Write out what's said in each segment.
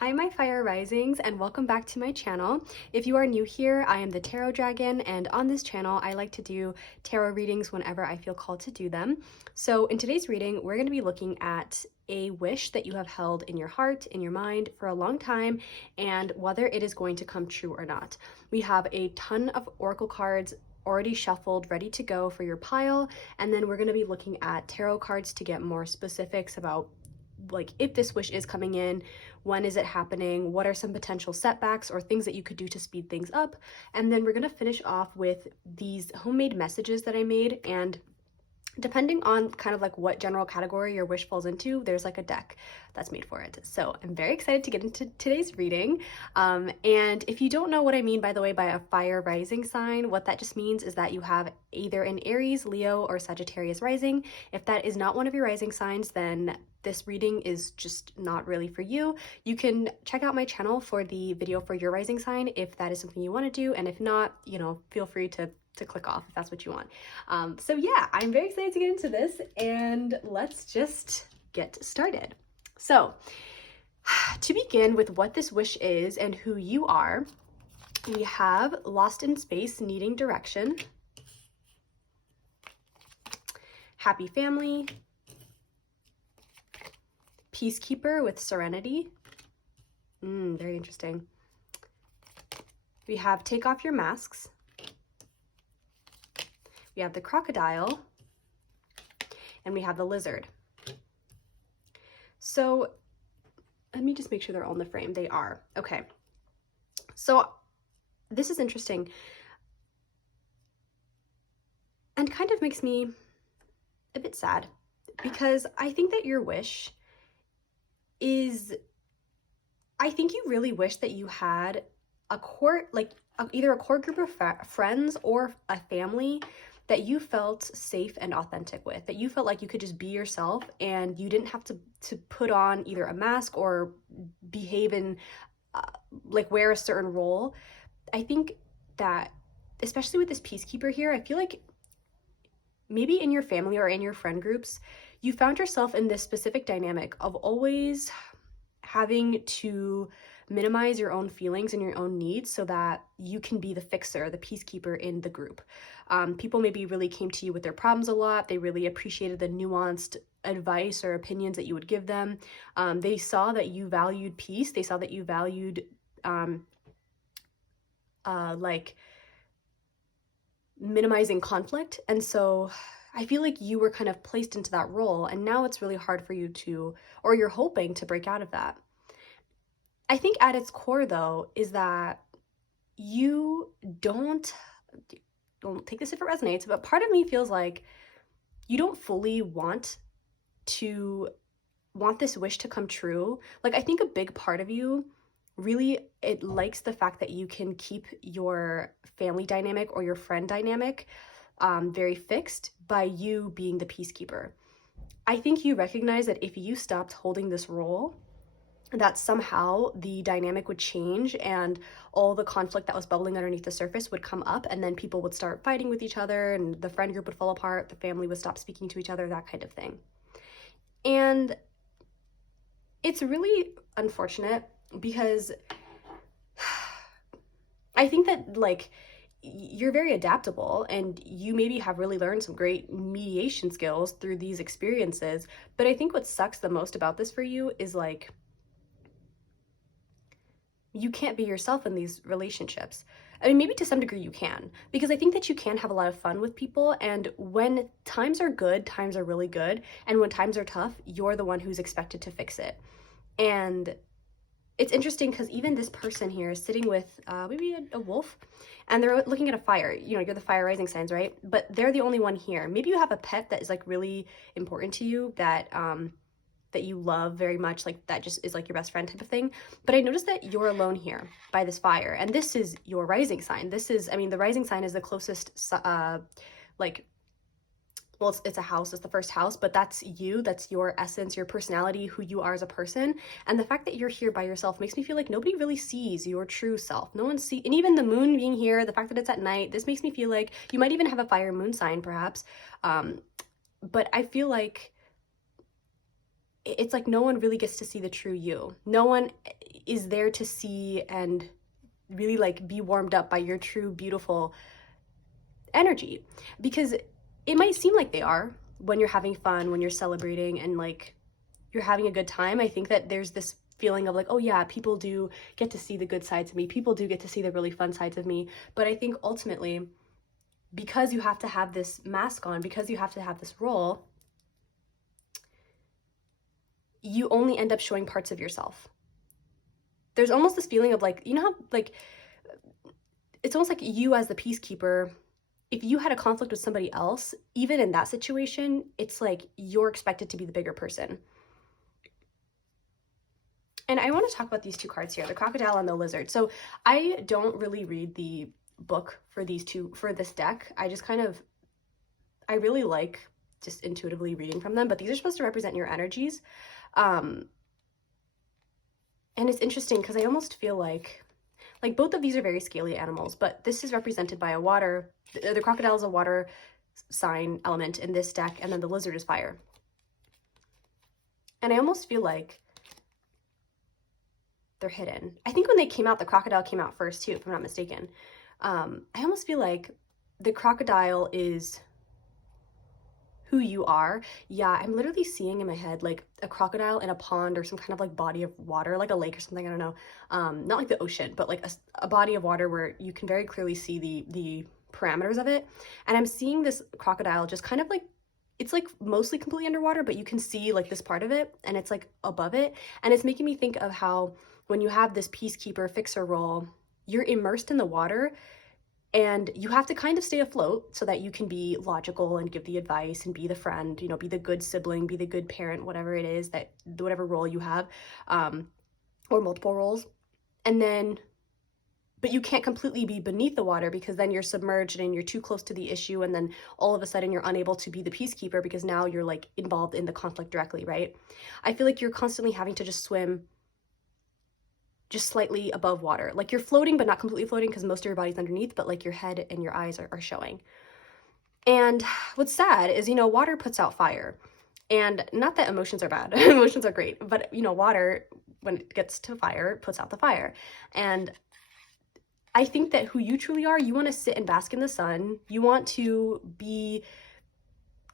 Hi, my fire risings, and welcome back to my channel. If you are new here, I am the Tarot Dragon, and on this channel, I like to do tarot readings whenever I feel called to do them. So in today's reading, we're going to be looking at a wish that you have held in your heart, in your mind for a long time, and whether it is going to come true or not. We have a ton of oracle cards already shuffled, ready to go for your pile, and then we're going to be looking at tarot cards to get more specifics about like if this wish is coming in, when is it happening, what are some potential setbacks or things that you could do to speed things up. And then we're going to finish off with these homemade messages that I made, and depending on kind of like what general category your wish falls into, there's like a deck that's made for it. So I'm very excited to get into today's reading. And if you don't know what I mean, by the way, by a fire rising sign, what that just means is that you have either an Aries, Leo, or Sagittarius rising. If that is not one of your rising signs, then this reading is just not really for you. You can check out my channel for the video for your rising sign if that is something you want to do. And if not, feel free to click off if that's what you want. So yeah, I'm very excited to get into this, and let's just get started. So to begin with what this wish is and who you are, we have Lost in Space, Needing Direction, Happy Family, Peacekeeper with Serenity. Very interesting. We have Take Off Your Masks. We have the Crocodile, and we have the Lizard. So let me just make sure they're all in the frame. They are. Okay. So this is interesting and kind of makes me a bit sad, because I think that your wish is, I think you really wish that you had a core, like either a core group of friends or a family that you felt safe and authentic with, that you felt like you could just be yourself and you didn't have to put on either a mask or behave in like wear a certain role. I think that especially with this Peacekeeper here, I feel like maybe in your family or in your friend groups, you found yourself in this specific dynamic of always having to minimize your own feelings and your own needs so that you can be the fixer, the peacekeeper in the group. People maybe really came to you with their problems a lot. They really appreciated the nuanced advice or opinions that you would give them. They saw that you valued peace. They saw that you valued like minimizing conflict. And so I feel like you were kind of placed into that role, and now it's really hard for you to, or you're hoping to break out of that. I think at its core, though, is that you don't take this if it resonates, but part of me feels like you don't fully want this wish to come true. Like, I think a big part of you really, it likes the fact that you can keep your family dynamic or your friend dynamic very fixed by you being the peacekeeper. I think you recognize that if you stopped holding this role, that somehow the dynamic would change and all the conflict that was bubbling underneath the surface would come up, and then people would start fighting with each other and the friend group would fall apart, the family would stop speaking to each other, that kind of thing. And it's really unfortunate because I think that like you're very adaptable and you maybe have really learned some great mediation skills through these experiences, but I think what sucks the most about this for you is like you can't be yourself in these relationships. I mean, maybe to some degree you can, because I think that you can have a lot of fun with people, and when times are good, times are really good, and when times are tough, you're the one who's expected to fix it. And it's interesting because even this person here is sitting with maybe a wolf, and they're looking at a fire. You're the fire rising signs, right? But they're the only one here. Maybe you have a pet that is like really important to you, that that you love very much, like that just is like your best friend type of thing. But I noticed that you're alone here by this fire, and this is your rising sign. This is, I mean, the rising sign is the closest like, well, it's a house, it's the first house, but that's you, that's your essence, your personality, who you are as a person. And the fact that you're here by yourself makes me feel like nobody really sees your true self. No one sees, and even the moon being here, the fact that it's at night, this makes me feel like you might even have a fire moon sign perhaps. But I feel like it's like no one really gets to see the true you. No one, is there to see and really like be warmed up by your true beautiful energy. Because it might seem like they are when you're having fun, when you're celebrating and like you're having a good time. I think that there's this feeling of like, oh yeah, people do get to see the good sides of me, people do get to see the really fun sides of me. But I think ultimately, because you have to have this mask on, because you have to have this role, you only end up showing parts of yourself. There's almost this feeling of like, you know how like it's almost like you as the peacekeeper, if you had a conflict with somebody else, even in that situation, it's like you're expected to be the bigger person. And I want to talk about these two cards here, the crocodile and the lizard. So I don't really read the book for this deck. I really like just intuitively reading from them, but these are supposed to represent your energies. And it's interesting because I almost feel like both of these are very scaly animals, but this is represented by a water, the crocodile is a water sign element in this deck, and then the lizard is fire. And I almost feel like they're hidden. I think when they came out, the crocodile came out first too, if I'm not mistaken. I almost feel like the crocodile is who you are. Yeah, I'm literally seeing in my head like a crocodile in a pond or some kind of like body of water, like a lake or something, I don't know. Not like the ocean, but like a body of water where you can very clearly see the parameters of it. And I'm seeing this crocodile just kind of like, it's like mostly completely underwater, but you can see like this part of it and it's like above it. And it's making me think of how when you have this peacekeeper fixer role, you're immersed in the water and you have to kind of stay afloat so that you can be logical and give the advice and be the friend, you know, be the good sibling, be the good parent, whatever it is that, whatever role you have, or multiple roles. And then, but you can't completely be beneath the water because then you're submerged and you're too close to the issue. And then all of a sudden you're unable to be the peacekeeper because now you're like involved in the conflict directly, right? I feel like you're constantly having to just swim just slightly above water. Like you're floating, but not completely floating because most of your body's underneath, but like your head and your eyes are showing. And what's sad is, you know, water puts out fire. And not that emotions are bad, emotions are great, but you know, water, when it gets to fire, puts out the fire. And I think that who you truly are, you want to sit and bask in the sun. You want to be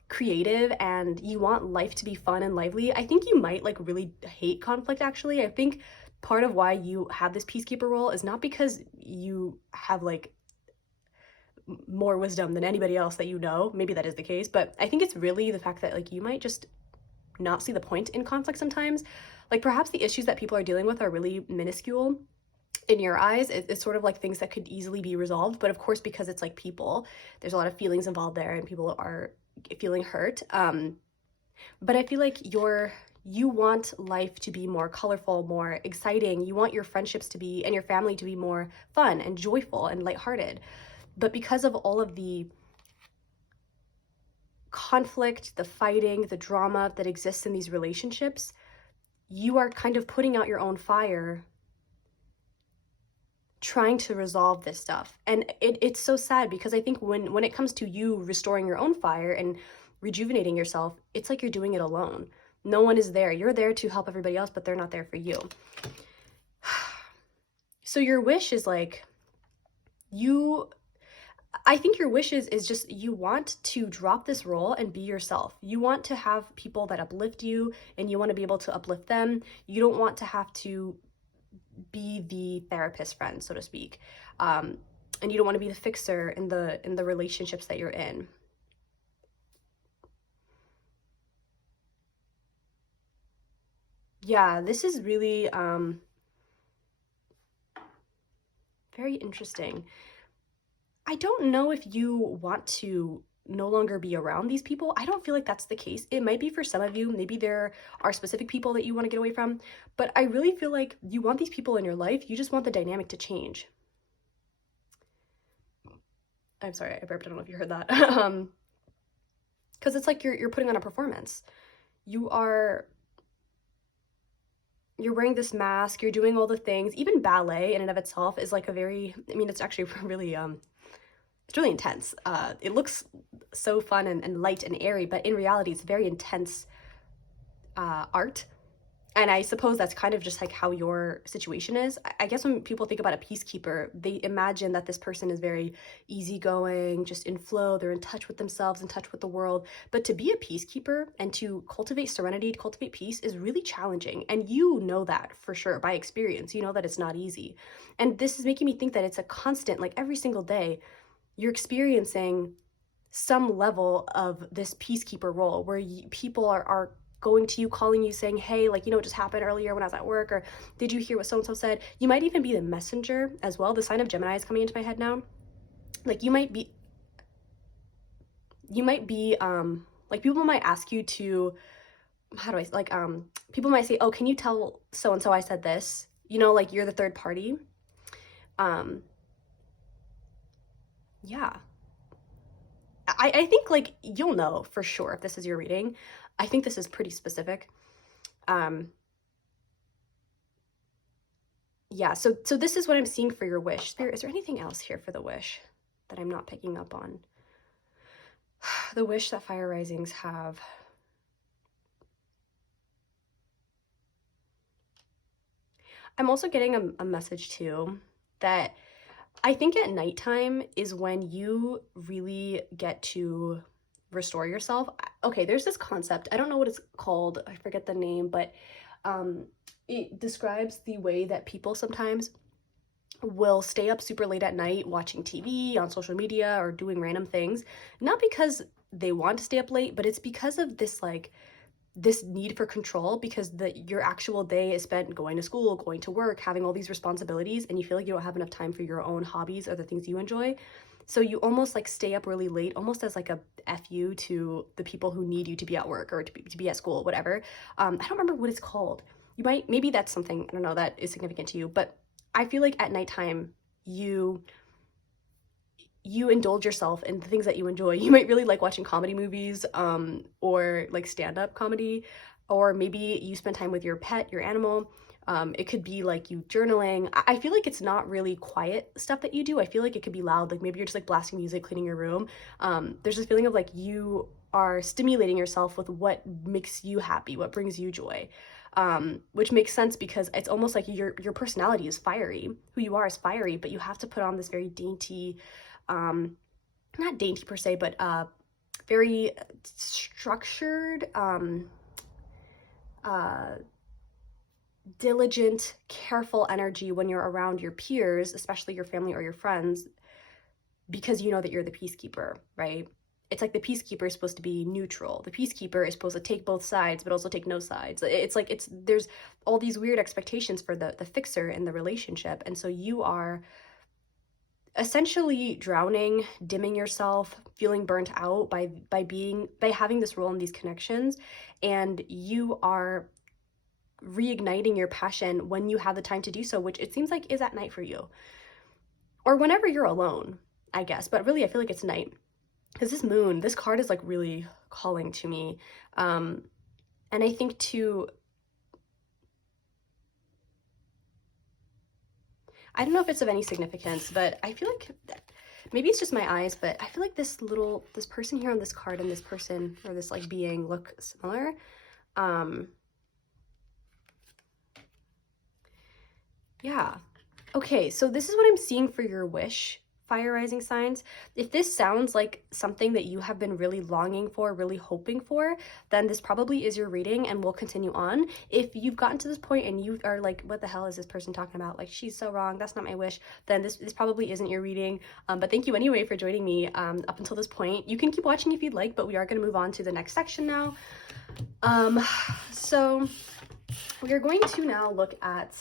creative and you want life to be fun and lively. I think you might like really hate conflict actually. I think part of why you have this peacekeeper role is not because you have like more wisdom than anybody else that you know. Maybe that is the case, but I think it's really the fact that like you might just not see the point in conflict sometimes. Like perhaps the issues that people are dealing with are really minuscule in your eyes. It's sort of like things that could easily be resolved, but of course because it's like people, there's a lot of feelings involved there and people are feeling hurt. But I feel like you want life to be more colorful, more exciting. You want your friendships to be and your family to be more fun and joyful and lighthearted. But because of all of the conflict, the fighting, the drama that exists in these relationships, you are kind of putting out your own fire trying to resolve this stuff. And it's so sad because I think when it comes to you restoring your own fire and rejuvenating yourself, it's like you're doing it alone. No one is there. You're there to help everybody else, but they're not there for you. So your wish is like, I think your wish is just you want to drop this role and be yourself. You want to have people that uplift you and you want to be able to uplift them. You don't want to have to be the therapist friend, so to speak. And you don't want to be the fixer in the relationships that you're in. Yeah, this is really very interesting. I don't know if you want to no longer be around these people. I don't feel like that's the case. It might be for some of you. Maybe there are specific people that you want to get away from, but I really feel like you want these people in your life. You just want the dynamic to change. I'm sorry, I burped. I don't know if you heard that. Because it's like you're putting on a performance. You're wearing this mask, you're doing all the things. Even ballet in and of itself is like it's actually really, it's really intense. It looks so fun and light and airy, but in reality, it's very intense art. And I suppose that's kind of just like how your situation is. I guess when people think about a peacekeeper, they imagine that this person is very easygoing, just in flow, they're in touch with themselves, in touch with the world. But to be a peacekeeper and to cultivate serenity, to cultivate peace is really challenging. And you know that for sure by experience. You know that it's not easy. And this is making me think that it's a constant, like every single day, you're experiencing some level of this peacekeeper role where people are going to you, calling you, saying, hey, like, you know what just happened earlier when I was at work, or did you hear what so-and-so said? You might even be the messenger as well. The sign of Gemini is coming into my head now. Like you might be like people might ask you to, how do I, like, people might say, oh, can you tell so-and-so I said this? You know, like you're the third party. Yeah. I think like you'll know for sure if this is your reading. I think this is pretty specific. Yeah, so this is what I'm seeing for your wish. Spirit, is there anything else here for the wish that I'm not picking up on? The wish that fire risings have. I'm also getting a message too that I think at nighttime is when you really get to restore yourself. Okay, there's this concept. I don't know what it's called. I forget the name, but it describes the way that people sometimes will stay up super late at night watching TV, on social media, or doing random things. Not because they want to stay up late, but it's because of this like this need for control, because your actual day is spent going to school, going to work, having all these responsibilities, and you feel like you don't have enough time for your own hobbies or the things you enjoy. So you almost like stay up really late, almost as like a fu to the people who need you to be at work or to be at school, whatever. I don't remember what it's called. You might, maybe that's something, I don't know, that is significant to you, but I feel like at nighttime you indulge yourself in the things that you enjoy. You might really like watching comedy movies, or like stand-up comedy, or maybe you spend time with your pet, your animal. It could be like you journaling. I feel like it's not really quiet stuff that you do. I feel like it could be loud. Like maybe you're just like blasting music, cleaning your room. There's this feeling of like you are stimulating yourself with what makes you happy, what brings you joy. Which makes sense because it's almost like your personality is fiery. Who you are is fiery, but you have to put on this very dainty, not dainty per se, but very structured, diligent, careful energy when you're around your peers, especially your family or your friends, because you know that you're the peacekeeper, right? It's like the peacekeeper is supposed to be neutral. The peacekeeper is supposed to take both sides, but also take no sides. It's like there's all these weird expectations for the fixer in the relationship, and so you are essentially drowning, dimming yourself, feeling burnt out by having this role in these connections, and you are reigniting your passion when you have the time to do so, which it seems like is at night for you, or whenever you're alone, I guess. But really, I feel like it's night because this moon, this card is like really calling to me, and I think too, I don't know if it's of any significance, but I feel like maybe it's just my eyes, but I feel like this person here on this card and this person or this like being look similar. Yeah. Okay, so this is what I'm seeing for your wish, fire rising signs. If this sounds like something that you have been really longing for, really hoping for, then this probably is your reading and we'll continue on. If you've gotten to this point and you are like, what the hell is this person talking about? Like, she's so wrong, that's not my wish, then this probably isn't your reading. But thank you anyway for joining me up until this point. You can keep watching if you'd like, but we are going to move on to the next section now. So we are going to now look at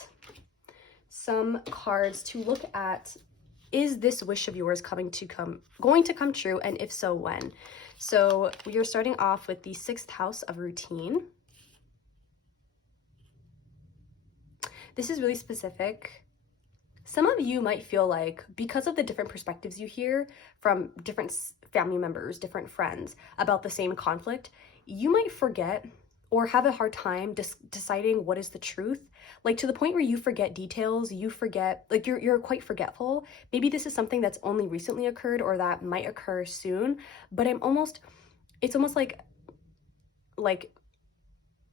some cards to look at, is this wish of yours going to come true, and if so, when? So we are starting off with the 6th house of routine. This is really specific. Some of you might feel like, because of the different perspectives you hear from different family members, different friends about the same conflict, you might forget or have a hard time deciding what is the truth, like to the point where you forget details, you forget, like you're quite forgetful. Maybe this is something that's only recently occurred or that might occur soon, but it's almost like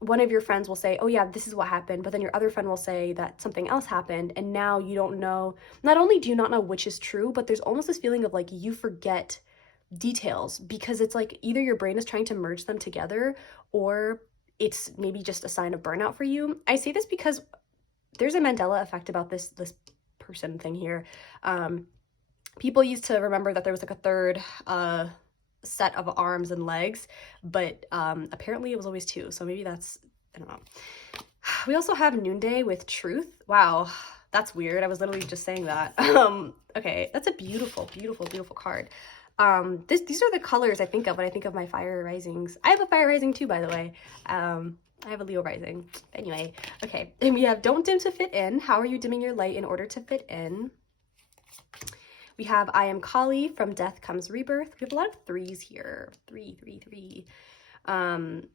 one of your friends will say, oh yeah, this is what happened, but then your other friend will say that something else happened, and now you don't know, not only do you not know which is true, but there's almost this feeling of like you forget details because it's like either your brain is trying to merge them together or it's maybe just a sign of burnout for you. I say this because there's a Mandela effect about this person thing here. People used to remember that there was like a third set of arms and legs, but apparently it was always two, so maybe that's, I don't know. We also have Noonday with Truth. Wow, that's weird. I was literally just saying that. Okay, that's a beautiful, beautiful, beautiful card. These are the colors I think of when I think of my fire risings. I have a fire rising too, by the way. I have a Leo rising. Anyway, okay, and we have Don't dim to fit in. How are you dimming your light in order to fit in? We have I am Kali, from Death Comes Rebirth. We have a lot of threes here. Three. And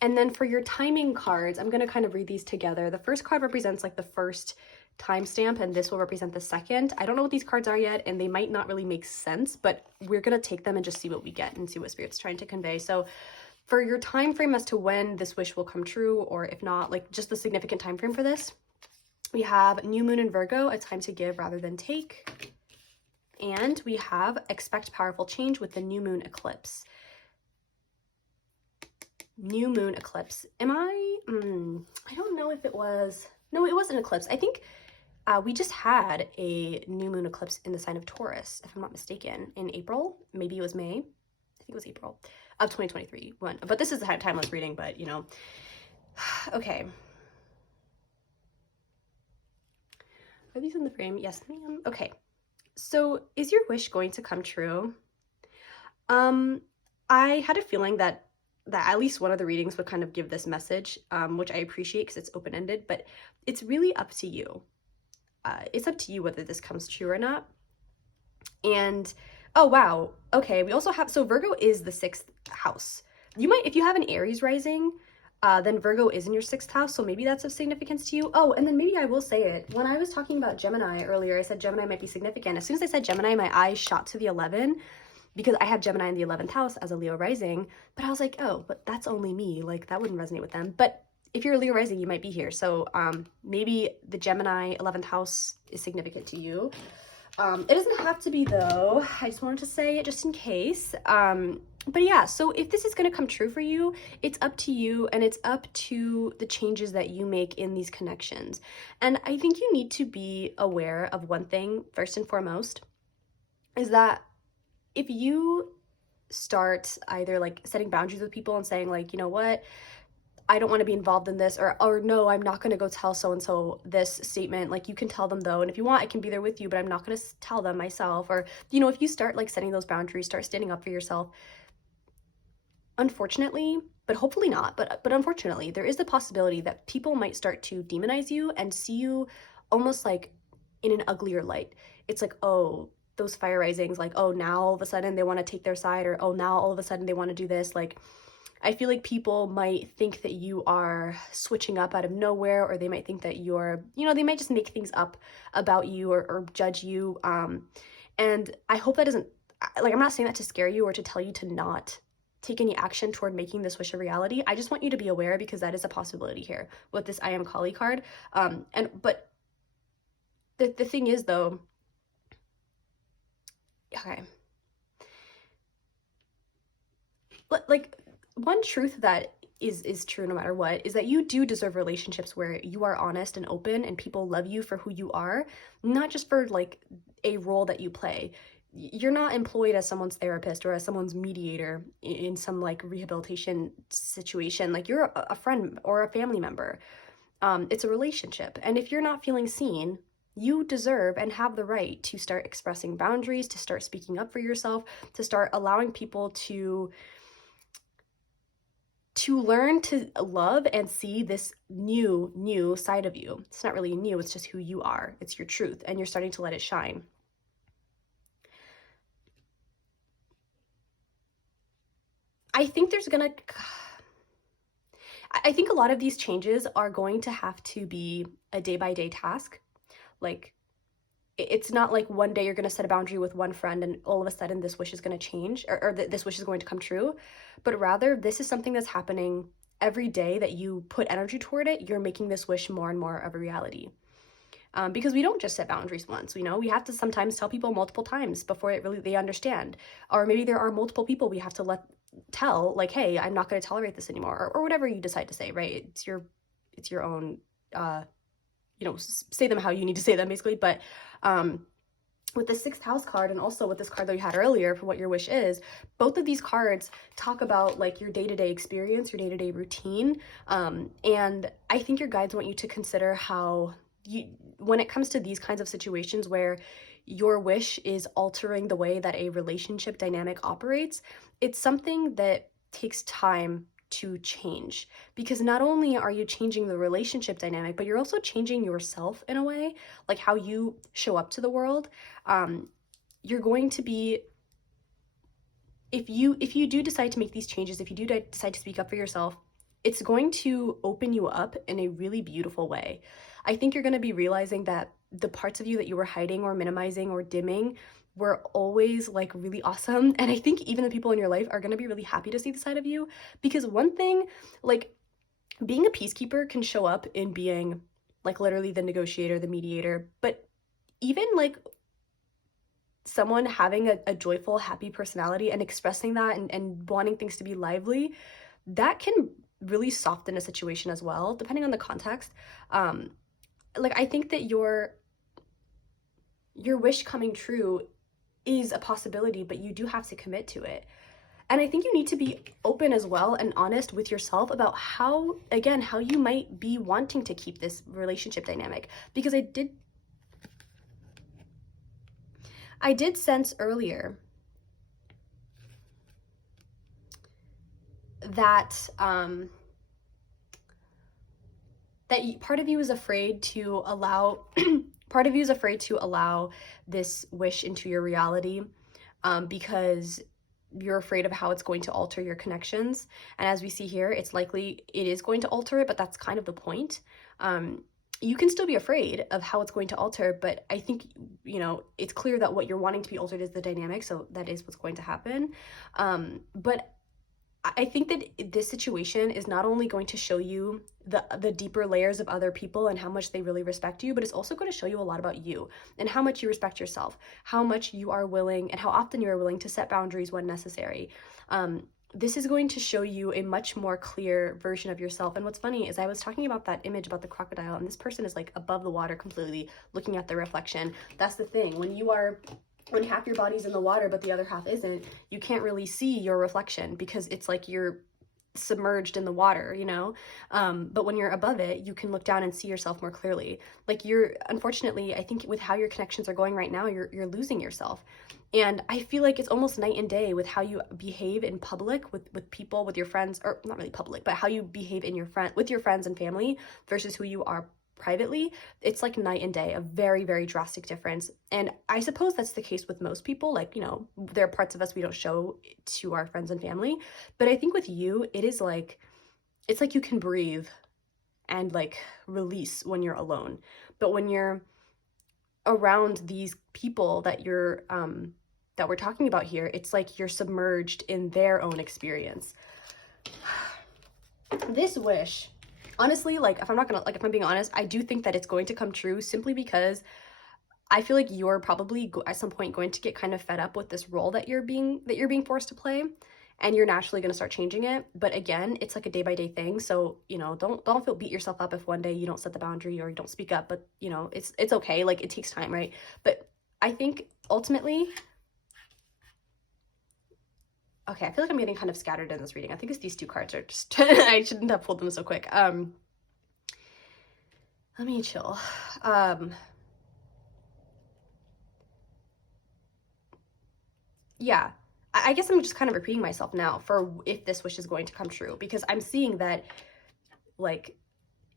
then for your timing cards, I'm going to kind of read these together. The first card represents like the first timestamp, and this will represent the second. I don't know what these cards are yet, and they might not really make sense, but we're going to take them and just see what we get and see what Spirit's trying to convey. So for your time frame as to when this wish will come true, or if not, like just the significant time frame for this, we have New Moon in Virgo, a time to give rather than take. And we have Expect Powerful Change with the New Moon Eclipse. New Moon Eclipse. I don't know if it was, no, it was an eclipse. I think we just had a new moon eclipse in the sign of Taurus, if I'm not mistaken, in April. Maybe it was May. I think it was April of 2023. But this is the timeless reading, but you know. Okay. Are these in the frame? Yes, ma'am. Okay. So is your wish going to come true? I had a feeling that at least one of the readings would kind of give this message, which I appreciate because it's open-ended, but it's really up to you. It's up to you whether this comes true or not. And, oh wow, okay, we also have, so Virgo is the 6th house. You might, if you have an Aries rising, then Virgo is in your 6th house, so maybe that's of significance to you. Oh, and then maybe I will say it. When I was talking about Gemini earlier, I said Gemini might be significant. As soon as I said Gemini, my eyes shot to the 11, because I have Gemini in the 11th house as a Leo rising, but I was like, oh, but that's only me. Like, that wouldn't resonate with them. But if you're a Leo rising, you might be here. So maybe the Gemini 11th house is significant to you. It doesn't have to be, though. I just wanted to say it just in case. But yeah, so if this is going to come true for you, it's up to you, and it's up to the changes that you make in these connections. And I think you need to be aware of one thing, first and foremost, is that if you start either like setting boundaries with people and saying like, you know what, I don't want to be involved in this, or no, I'm not going to go tell so-and-so this statement. Like, you can tell them though, and if you want, I can be there with you, but I'm not going to tell them myself. Or, you know, if you start like setting those boundaries, start standing up for yourself, unfortunately, but hopefully not, but unfortunately, there is the possibility that people might start to demonize you and see you almost like in an uglier light. It's like, oh, those fire risings, like, oh, now all of a sudden they want to take their side, or oh, now all of a sudden they want to do this. Like, I feel like people might think that you are switching up out of nowhere, or they might think that you're, you know, they might just make things up about you, or judge you. And I hope that doesn't, like, I'm not saying that to scare you or to tell you to not take any action toward making this wish a reality. I just want you to be aware, because that is a possibility here with this I am Kali card. But the thing is though, okay, like, one truth that is true no matter what is that you do deserve relationships where you are honest and open, and people love you for who you are, not just for like a role that you play. You're not employed as someone's therapist or as someone's mediator in some like rehabilitation situation. Like, you're a friend or a family member. It's a relationship, and if you're not feeling seen, you deserve and have the right to start expressing boundaries, to start speaking up for yourself, to start allowing people to learn to love and see this new side of you. It's not really new, it's just who you are. It's your truth, and you're starting to let it shine. I think I think a lot of these changes are going to have to be a day-by-day task. Like, it's not like one day you're going to set a boundary with one friend and all of a sudden this wish is going to change, or this wish is going to come true, but rather this is something that's happening every day that you put energy toward it, you're making this wish more and more of a reality. Because we don't just set boundaries once, we have to sometimes tell people multiple times before they understand. Or maybe there are multiple people we have to tell, like, hey, I'm not going to tolerate this anymore, or whatever you decide to say, right? It's your own, say them how you need to say them, basically. But with the sixth house card, and also with this card that we had earlier for what your wish is, both of these cards talk about like your day-to-day experience, your day-to-day routine. And I think your guides want you to consider how when it comes to these kinds of situations where your wish is altering the way that a relationship dynamic operates, it's something that takes time to change, because not only are you changing the relationship dynamic, but you're also changing yourself in a way, like how you show up to the world. You're going to be, if you do decide to make these changes, if you do decide to speak up for yourself, it's going to open you up in a really beautiful way. I think you're going to be realizing that the parts of you that you were hiding or minimizing or dimming were always like really awesome. And I think even the people in your life are going to be really happy to see the side of you, because one thing, like, being a peacekeeper can show up in being like literally the negotiator, the mediator, but even like someone having a joyful, happy personality and expressing that and wanting things to be lively, that can really soften a situation as well, depending on the context. Like, I think that your wish coming true is a possibility, but you do have to commit to it. And I think you need to be open as well and honest with yourself about how you might be wanting to keep this relationship dynamic. Because I did sense earlier that that part of you is afraid to allow part of you is afraid to allow this wish into your reality, because you're afraid of how it's going to alter your connections. And as we see here, it's likely it is going to alter it, but that's kind of the point. You can still be afraid of how it's going to alter, but I think, it's clear that what you're wanting to be altered is the dynamic, so that is what's going to happen. But I think that this situation is not only going to show you the deeper layers of other people and how much they really respect you, but it's also going to show you a lot about you and how much you respect yourself, how much you are willing and how often you are willing to set boundaries when necessary. This is going to show you a much more clear version of yourself. And what's funny is I was talking about that image about the crocodile, and this person is like above the water completely, looking at the reflection. That's the thing. When half your body's in the water but the other half isn't, you can't really see your reflection because it's like you're submerged in the water, but when you're above it, you can look down and see yourself more clearly. Like, unfortunately, I think with how your connections are going right now, you're losing yourself. And I feel like it's almost night and day with how you behave in public with people, with your friends, or not really public, but how you behave with your friends and family versus who you are privately. It's like night and day, a very, very drastic difference. And I suppose that's the case with most people. Like, there are parts of us we don't show to our friends and family. But I think with you, it's like you can breathe and like release when you're alone. But when you're around these people that that we're talking about here, it's like you're submerged in their own experience. This wish, honestly, if I'm being honest, I do think that it's going to come true, simply because I feel like you're probably at some point going to get kind of fed up with this role that you're being forced to play, and you're naturally going to start changing it. But again, it's like a day-by-day thing, so don't beat yourself up if one day you don't set the boundary or you don't speak up. But it's okay. Like, it takes time, right? But I think ultimately, okay, I feel like I'm getting kind of scattered in this reading. I think it's these two cards are just I shouldn't have pulled them so quick. Let me chill. Yeah, I guess I'm just kind of repeating myself now for if this wish is going to come true, because I'm seeing that, like,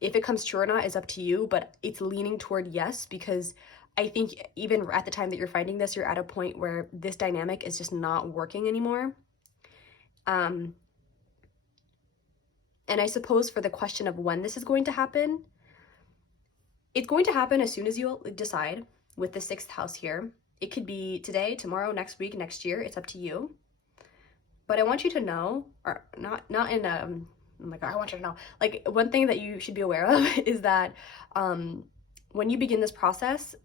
if it comes true or not is up to you, but it's leaning toward yes, because I think even at the time that you're finding this, you're at a point where this dynamic is just not working anymore. And I suppose for the question of when this is going to happen, it's going to happen as soon as you decide with the sixth house here. It could be today, tomorrow, next week, next year. It's up to you. But I want you to know, or not in oh my God, I want you to know. Like, one thing that you should be aware of is that when you begin this process,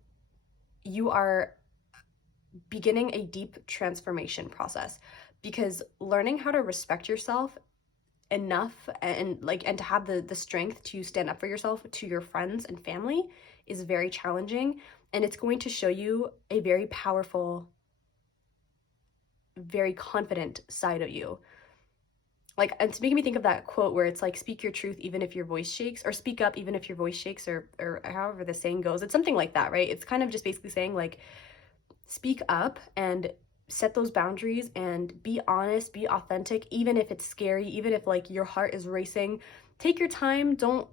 you are beginning a deep transformation process, because learning how to respect yourself enough and to have the strength to stand up for yourself to your friends and family is very challenging, and it's going to show you a very powerful, very confident side of you. Like, it's making me think of that quote where it's like, speak your truth even if your voice shakes, or speak up even if your voice shakes, or however the saying goes. It's something like that, right? It's kind of just basically saying, like, speak up and set those boundaries and be honest, be authentic, even if it's scary, even if like your heart is racing. Take your time. Don't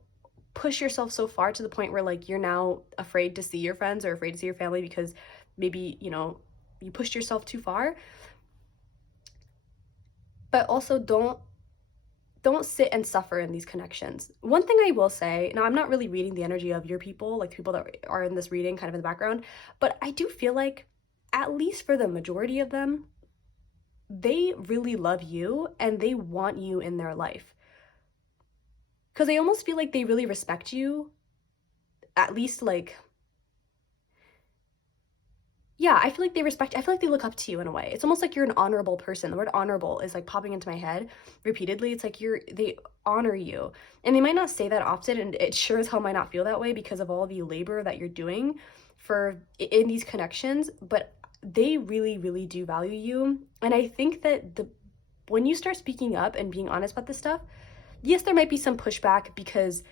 push yourself so far to the point where like you're now afraid to see your friends or afraid to see your family because maybe, you know, you pushed yourself too far. But also don't sit and suffer in these connections. One thing I will say, now I'm not really reading the energy of your people, like the people that are in this reading kind of in the background, but I do feel like, at least for the majority of them, they really love you and they want you in their life. Because I almost feel like they really respect you, at least like, yeah, I feel like I feel like they look up to you in a way. It's almost like you're an honorable person. The word honorable is like popping into my head repeatedly. It's like they honor you. And they might not say that often, and it sure as hell might not feel that way because of all the labor that you're doing in these connections, but they really, really do value you. And I think that when you start speaking up and being honest about this stuff, yes, there might be some pushback because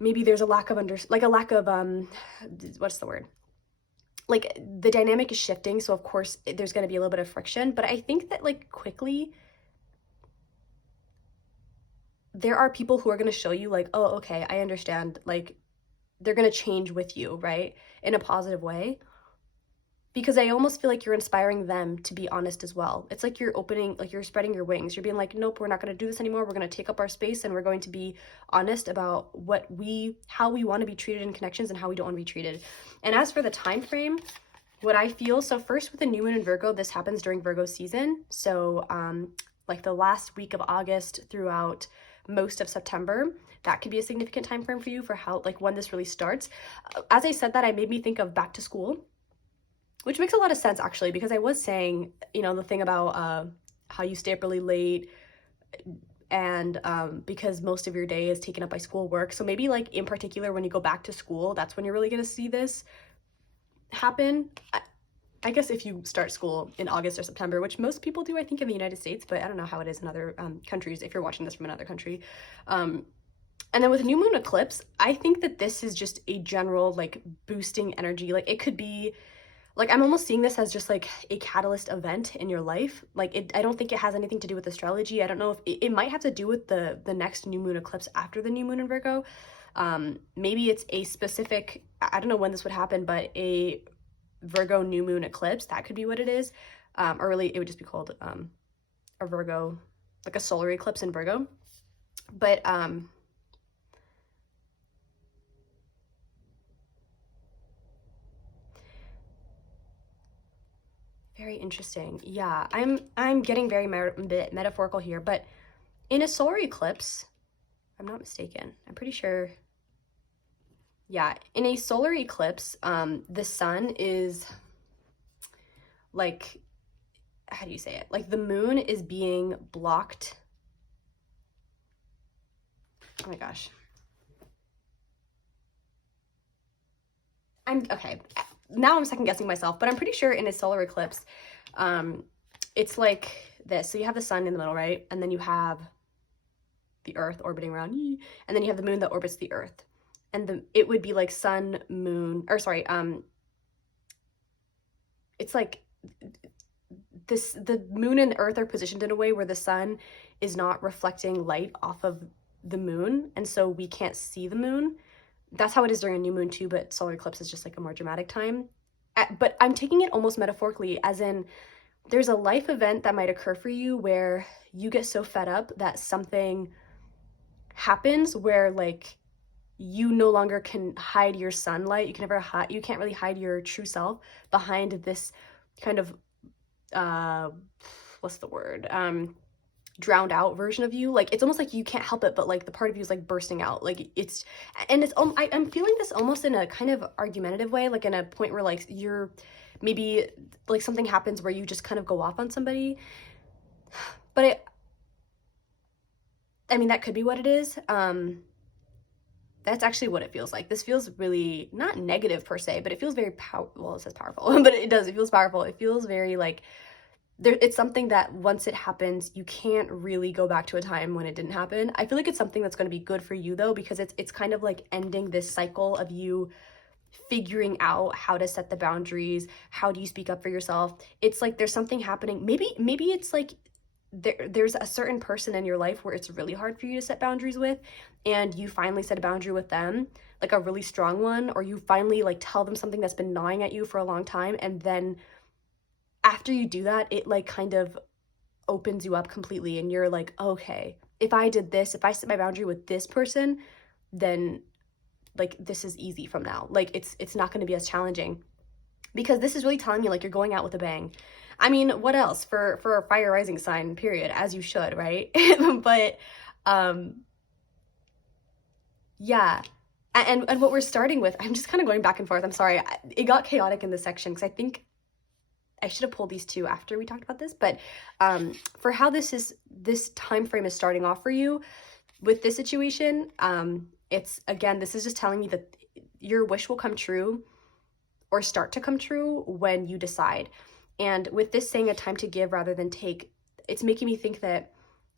maybe there's a lack of what's the word? Like, the dynamic is shifting, so of course there's going to be a little bit of friction, but I think that like quickly there are people who are going to show you like, oh, okay, I understand. Like, they're going to change with you, right? In a positive way. Because I almost feel like you're inspiring them to be honest as well. It's like you're spreading your wings. You're being like, nope, we're not going to do this anymore. We're going to take up our space and we're going to be honest about how we want to be treated in connections and how we don't want to be treated. And as for the time frame, what I feel, so first with the new moon in Virgo, this happens during Virgo season. So like the last week of August throughout most of September, that could be a significant time frame for you for how, like, when this really starts. As I said that, it made me think of back to school, which makes a lot of sense actually, because I was saying, you know, the thing about how you stay up really late and because most of your day is taken up by schoolwork. So maybe like in particular when you go back to school, that's when you're really going to see this happen. I guess if you start school in August or September, which most people do, I think, in the United States, but I don't know how it is in other countries if you're watching this from another country. And then with new moon eclipse, I think that this is just a general like boosting energy. Like, it could be like, I'm almost seeing this as just like a catalyst event in your life. Like, I don't think it has anything to do with astrology. I don't know if it might have to do with the next new moon eclipse after the new moon in Virgo. Maybe it's a specific, I don't know when this would happen, but a Virgo new moon eclipse, that could be what it is. Or really it would just be called a Virgo, like a solar eclipse in Virgo. But very interesting. Yeah, I'm getting very metaphorical here, but in a solar eclipse, I'm not mistaken, I'm pretty sure. Yeah, in a solar eclipse, the sun is like, how do you say it? Like, the moon is being blocked. Oh my gosh. Okay. Now I'm second guessing myself, but I'm pretty sure in a solar eclipse, it's like this. So you have the sun in the middle, right? And then you have the earth orbiting around, and then you have the moon that orbits the earth. And it would be like sun, moon, or sorry, it's like the moon and earth are positioned in a way where the sun is not reflecting light off of the moon, and so we can't see the moon. That's how it is during a new moon too, but solar eclipse is just like a more dramatic time. But I'm taking it almost metaphorically, as in there's a life event that might occur for you where you get so fed up that something happens where like you no longer can hide your sunlight. You can't really hide your true self behind this kind of what's the word? drowned out version of you. Like, it's almost like you can't help it, but like the part of you is like bursting out. Like it's, and it's, I'm feeling this almost in a kind of argumentative way, like in a point where like you're maybe like something happens where you just kind of go off on somebody. But I mean, that could be what it is. That's actually what it feels like. This feels really not negative per se, but it feels very well, it says powerful, but it does. It feels powerful. It feels very like it's something that once it happens, you can't really go back to a time when it didn't happen. I feel like it's something that's going to be good for you though, because it's kind of like ending this cycle of you figuring out how to set the boundaries. How do you speak up for yourself? It's like there's something happening. Maybe it's like there's a certain person in your life where it's really hard for you to set boundaries with, and you finally set a boundary with them, like a really strong one, or you finally like tell them something that's been gnawing at you for a long time, and then after you do that, it like kind of opens you up completely, and you're like, okay, if I did this, if I set my boundary with this person, then like this is easy from now. Like it's not going to be as challenging, because this is really telling me like you're going out with a bang. I mean, what else for a fire rising sign, period, as you should, right? But yeah. And what we're starting with, I'm just kind of going back and forth. I'm sorry. It got chaotic in this section because I think I should have pulled these two after we talked about this, but for how this time frame is starting off for you with this situation, it's, again, this is just telling me that your wish will come true or start to come true when you decide. And with this saying a time to give rather than take, it's making me think that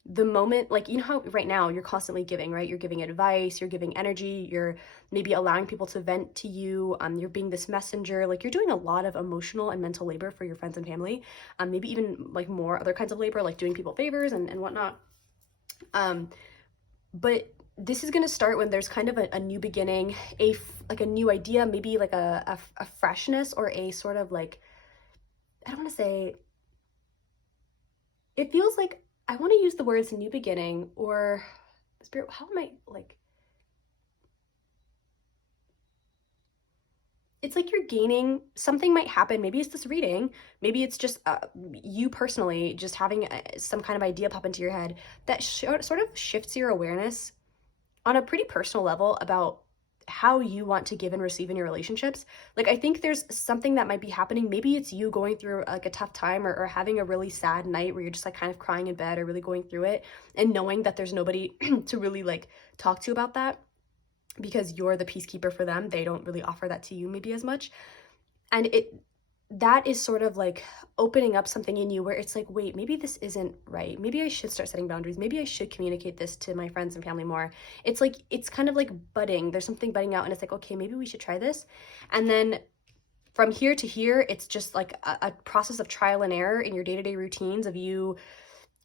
the moment, like, you know how right now you're constantly giving, right? You're giving advice, you're giving energy, you're maybe allowing people to vent to you, you're being this messenger, like you're doing a lot of emotional and mental labor for your friends and family, maybe even like more other kinds of labor, like doing people favors and whatnot. But this is going to start when there's kind of a new beginning, like a new idea, maybe like a freshness, or a sort of like, I don't want to say, it feels like, I want to use the words new beginning or spirit. How am I like, it's like you're gaining, something might happen. Maybe it's this reading. Maybe it's just you personally just having some kind of idea pop into your head that sort of shifts your awareness on a pretty personal level about how you want to give and receive in your relationships. Like, I think there's something that might be happening. Maybe it's you going through like a tough time, or having a really sad night where you're just like kind of crying in bed or really going through it, and knowing that there's nobody to really like talk to about that because you're the peacekeeper for them. They don't really offer that to you maybe as much. And that is sort of like opening up something in you where it's like, wait, maybe this isn't right. Maybe I should start setting boundaries. Maybe I should communicate this to my friends and family more. It's like, it's kind of like budding. There's something budding out, and it's like, okay, maybe we should try this. And then from here to here, it's just like a process of trial and error in your day-to-day routines of you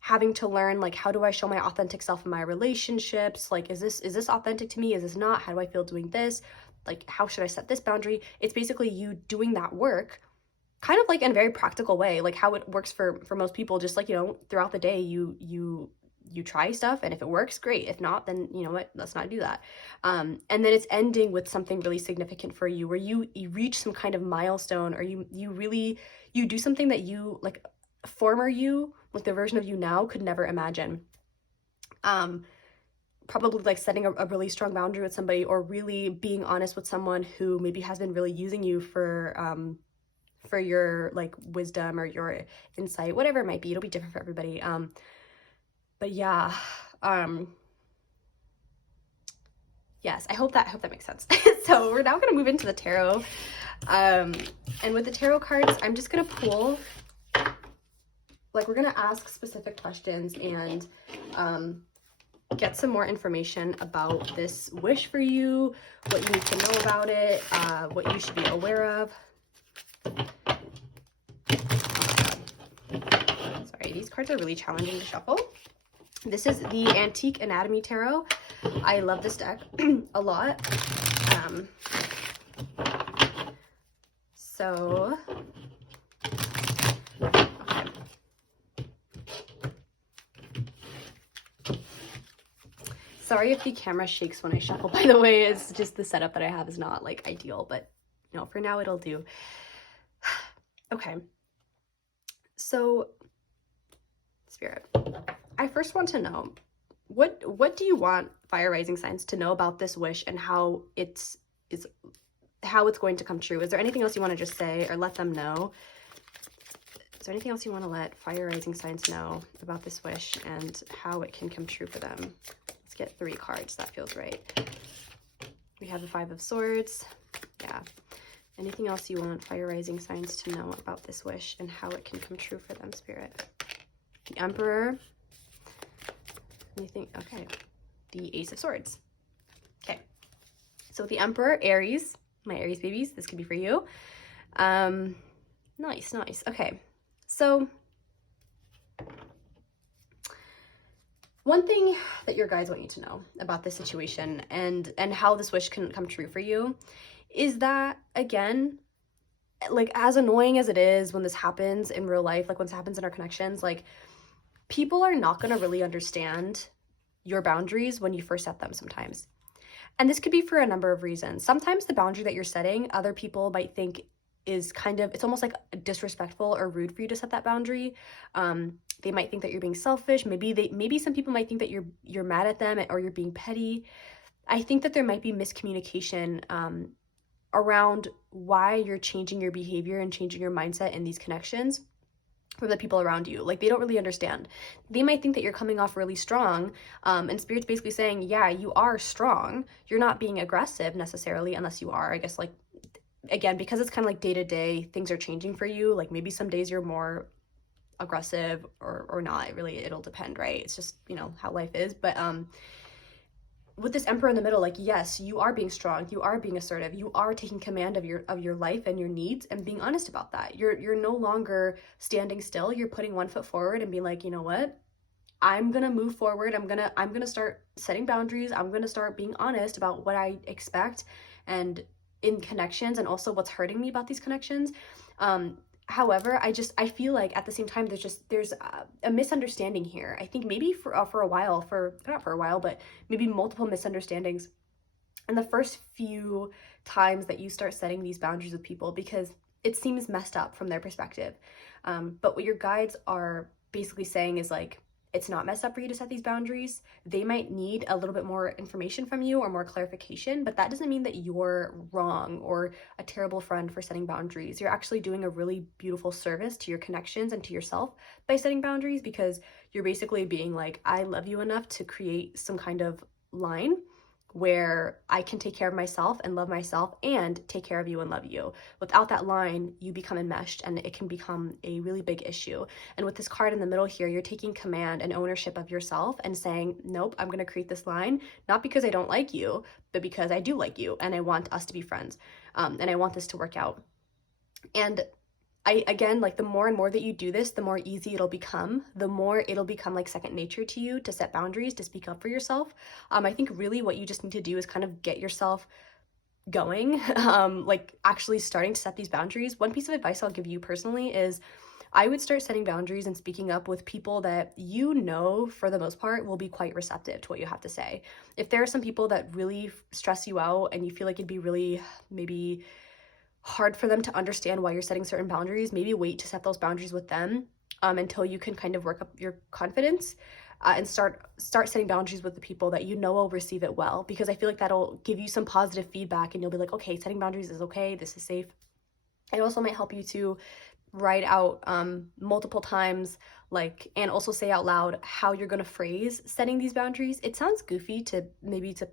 having to learn, like, how do I show my authentic self in my relationships? Like, is this authentic to me? Is this not? How do I feel doing this? Like, how should I set this boundary? It's basically you doing that work kind of like in a very practical way, like how it works for most people. Just like, you know, throughout the day, you try stuff, and if it works, great. If not, then you know what, let's not do that. And then it's ending with something really significant for you, where you reach some kind of milestone, or you do something that you, like, former you, like the version of you now, could never imagine. Probably like setting a really strong boundary with somebody, or really being honest with someone who maybe has been really using you for your like wisdom or your insight, whatever it might be. It'll be different for everybody. But yeah, yes, I hope that makes sense. So we're now going to move into the tarot. And with the tarot cards, I'm just going to pull, like, we're going to ask specific questions and get some more information about this wish for you, what you need to know about it, what you should be aware of. Sorry, these cards are really challenging to shuffle. This is the Antique Anatomy Tarot. I love this deck a lot. So, okay. Sorry if the camera shakes when I shuffle, by the way. It's just the setup that I have is not like ideal, but you know, for now it'll do. Okay. So, Spirit, I first want to know, what do you want fire rising signs to know about this wish and how it's going to come true? Is there anything else you want to just say or let them know? Is there anything else you want to let fire rising signs know about this wish and how it can come true for them? Let's get 3 cards. That feels right. We have the 5 of Swords. Yeah. Anything else you want fire rising signs to know about this wish and how it can come true for them, Spirit? The Emperor. Anything? Okay. The Ace of Swords. Okay. So the Emperor, Aries. My Aries babies, this could be for you. Nice. Okay. So one thing that your guides want you to know about this situation and how this wish can come true for you is that, again, like, as annoying as it is when this happens in real life, like when this happens in our connections, like, people are not going to really understand your boundaries when you first set them sometimes. And this could be for a number of reasons. Sometimes the boundary that you're setting, other people might think is kind of, it's almost like disrespectful or rude for you to set that boundary. They might think that you're being selfish. Maybe some people might think that you're mad at them or you're being petty. I think that there might be miscommunication around why you're changing your behavior and changing your mindset in these connections from the people around you. Like, they don't really understand. They might think that you're coming off really strong, and Spirit's basically saying, yeah, you are strong. You're not being aggressive necessarily, unless you are, I guess. Like, again, because it's kind of like day to day, things are changing for you. Like, maybe some days you're more aggressive or not. Really, it'll depend, right? It's just, you know, how life is. But with this Emperor in the middle, like, yes, you are being strong, you are being assertive, you are taking command of your life and your needs and being honest about that. You're no longer standing still. You're putting one foot forward and being like, you know what? I'm gonna move forward. I'm gonna start setting boundaries. I'm gonna start being honest about what I expect and in connections, and also what's hurting me about these connections. However, I feel like at the same time, there's a misunderstanding here. I think maybe for a while, not for a while, but maybe multiple misunderstandings in the first few times that you start setting these boundaries with people, because it seems messed up from their perspective. But what your guides are basically saying is, like, it's not messed up for you to set these boundaries. They might need a little bit more information from you or more clarification, but that doesn't mean that you're wrong or a terrible friend for setting boundaries. You're actually doing a really beautiful service to your connections and to yourself by setting boundaries, because you're basically being like, I love you enough to create some kind of line where I can take care of myself and love myself and take care of you and love you. Without that line, you become enmeshed and it can become a really big issue. And with this card in the middle here, you're taking command and ownership of yourself and saying, nope, I'm going to create this line, not because I don't like you, but because I do like you and I want us to be friends. And I want this to work out. And again, like, the more and more that you do this, the more easy it'll become, the more it'll become like second nature to you to set boundaries, to speak up for yourself. I think really what you just need to do is kind of get yourself going, like actually starting to set these boundaries. One piece of advice I'll give you personally is I would start setting boundaries and speaking up with people that, you know, for the most part will be quite receptive to what you have to say. If there are some people that really stress you out and you feel like it'd be really maybe hard for them to understand why you're setting certain boundaries, maybe wait to set those boundaries with them until you can kind of work up your confidence and start setting boundaries with the people that you know will receive it well, because I feel like that'll give you some positive feedback and you'll be like, okay, setting boundaries is okay, this is safe. It also might help you to write out multiple times, like, and also say out loud how you're going to phrase setting these boundaries. It sounds goofy to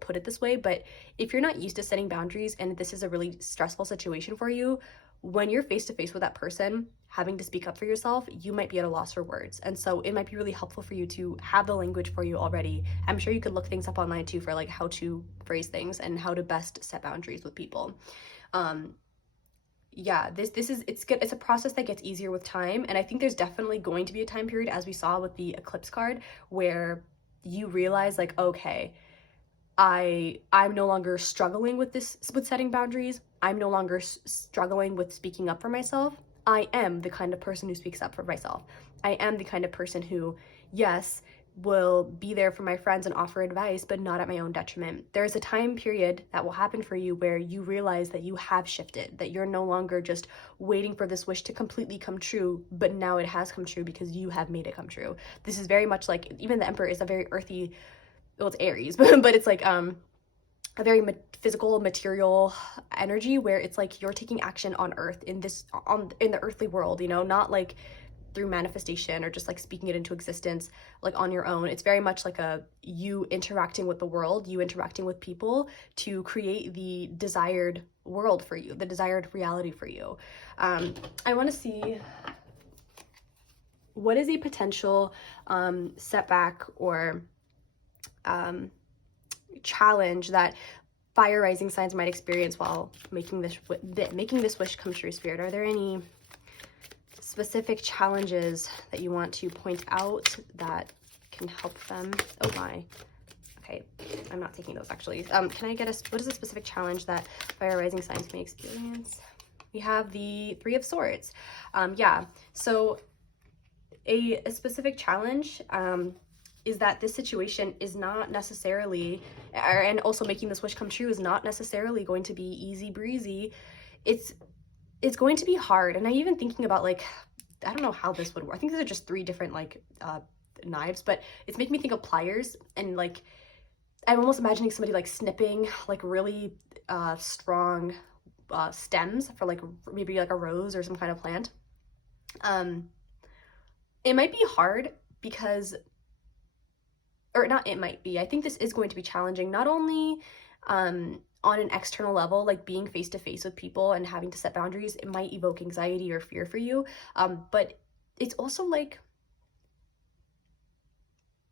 put it this way, but if you're not used to setting boundaries and this is a really stressful situation for you, when you're face to face with that person having to speak up for yourself, you might be at a loss for words. And so it might be really helpful for you to have the language for you already. I'm sure you could look things up online too for like how to phrase things and how to best set boundaries with people. Yeah, it's a process that gets easier with time, and I think there's definitely going to be a time period, as we saw with the eclipse card, where you realize, like, okay, I'm no longer struggling with setting boundaries. I'm no longer struggling with speaking up for myself. I am the kind of person who speaks up for myself. I am the kind of person who, yes, will be there for my friends and offer advice, but not at my own detriment. There's a time period that will happen for you where you realize that you have shifted, that you're no longer just waiting for this wish to completely come true, but now it has come true because you have made it come true. This is very much like, even the Emperor is a very earthy, well, it's Aries, but it's like a very physical, material energy where it's like you're taking action on earth in the earthly world, you know, not like through manifestation or just like speaking it into existence like on your own. It's very much like you interacting with the world, you interacting with people to create the desired world for you, the desired reality for you. I want to see what is a potential setback or challenge that fire rising signs might experience while making this wish come true, Spirit. Are there any specific challenges that you want to point out that can help them? Oh my. Okay, I'm not taking those actually. Can I get what is a specific challenge that fire rising signs may experience? We have the Three of Swords. Yeah, so a specific challenge is that this situation is not necessarily, and also making this wish come true is not necessarily going to be easy breezy. It's going to be hard. And I even thinking about like, I don't know how this would work. I think these are just three different like knives, but it's making me think of pliers, and like I'm almost imagining somebody like snipping like really strong stems for like maybe like a rose or some kind of plant. It might be hard because, or not, it might be, I think this is going to be challenging, not only on an external level, like being face to face with people and having to set boundaries. It might evoke anxiety or fear for you, but it's also like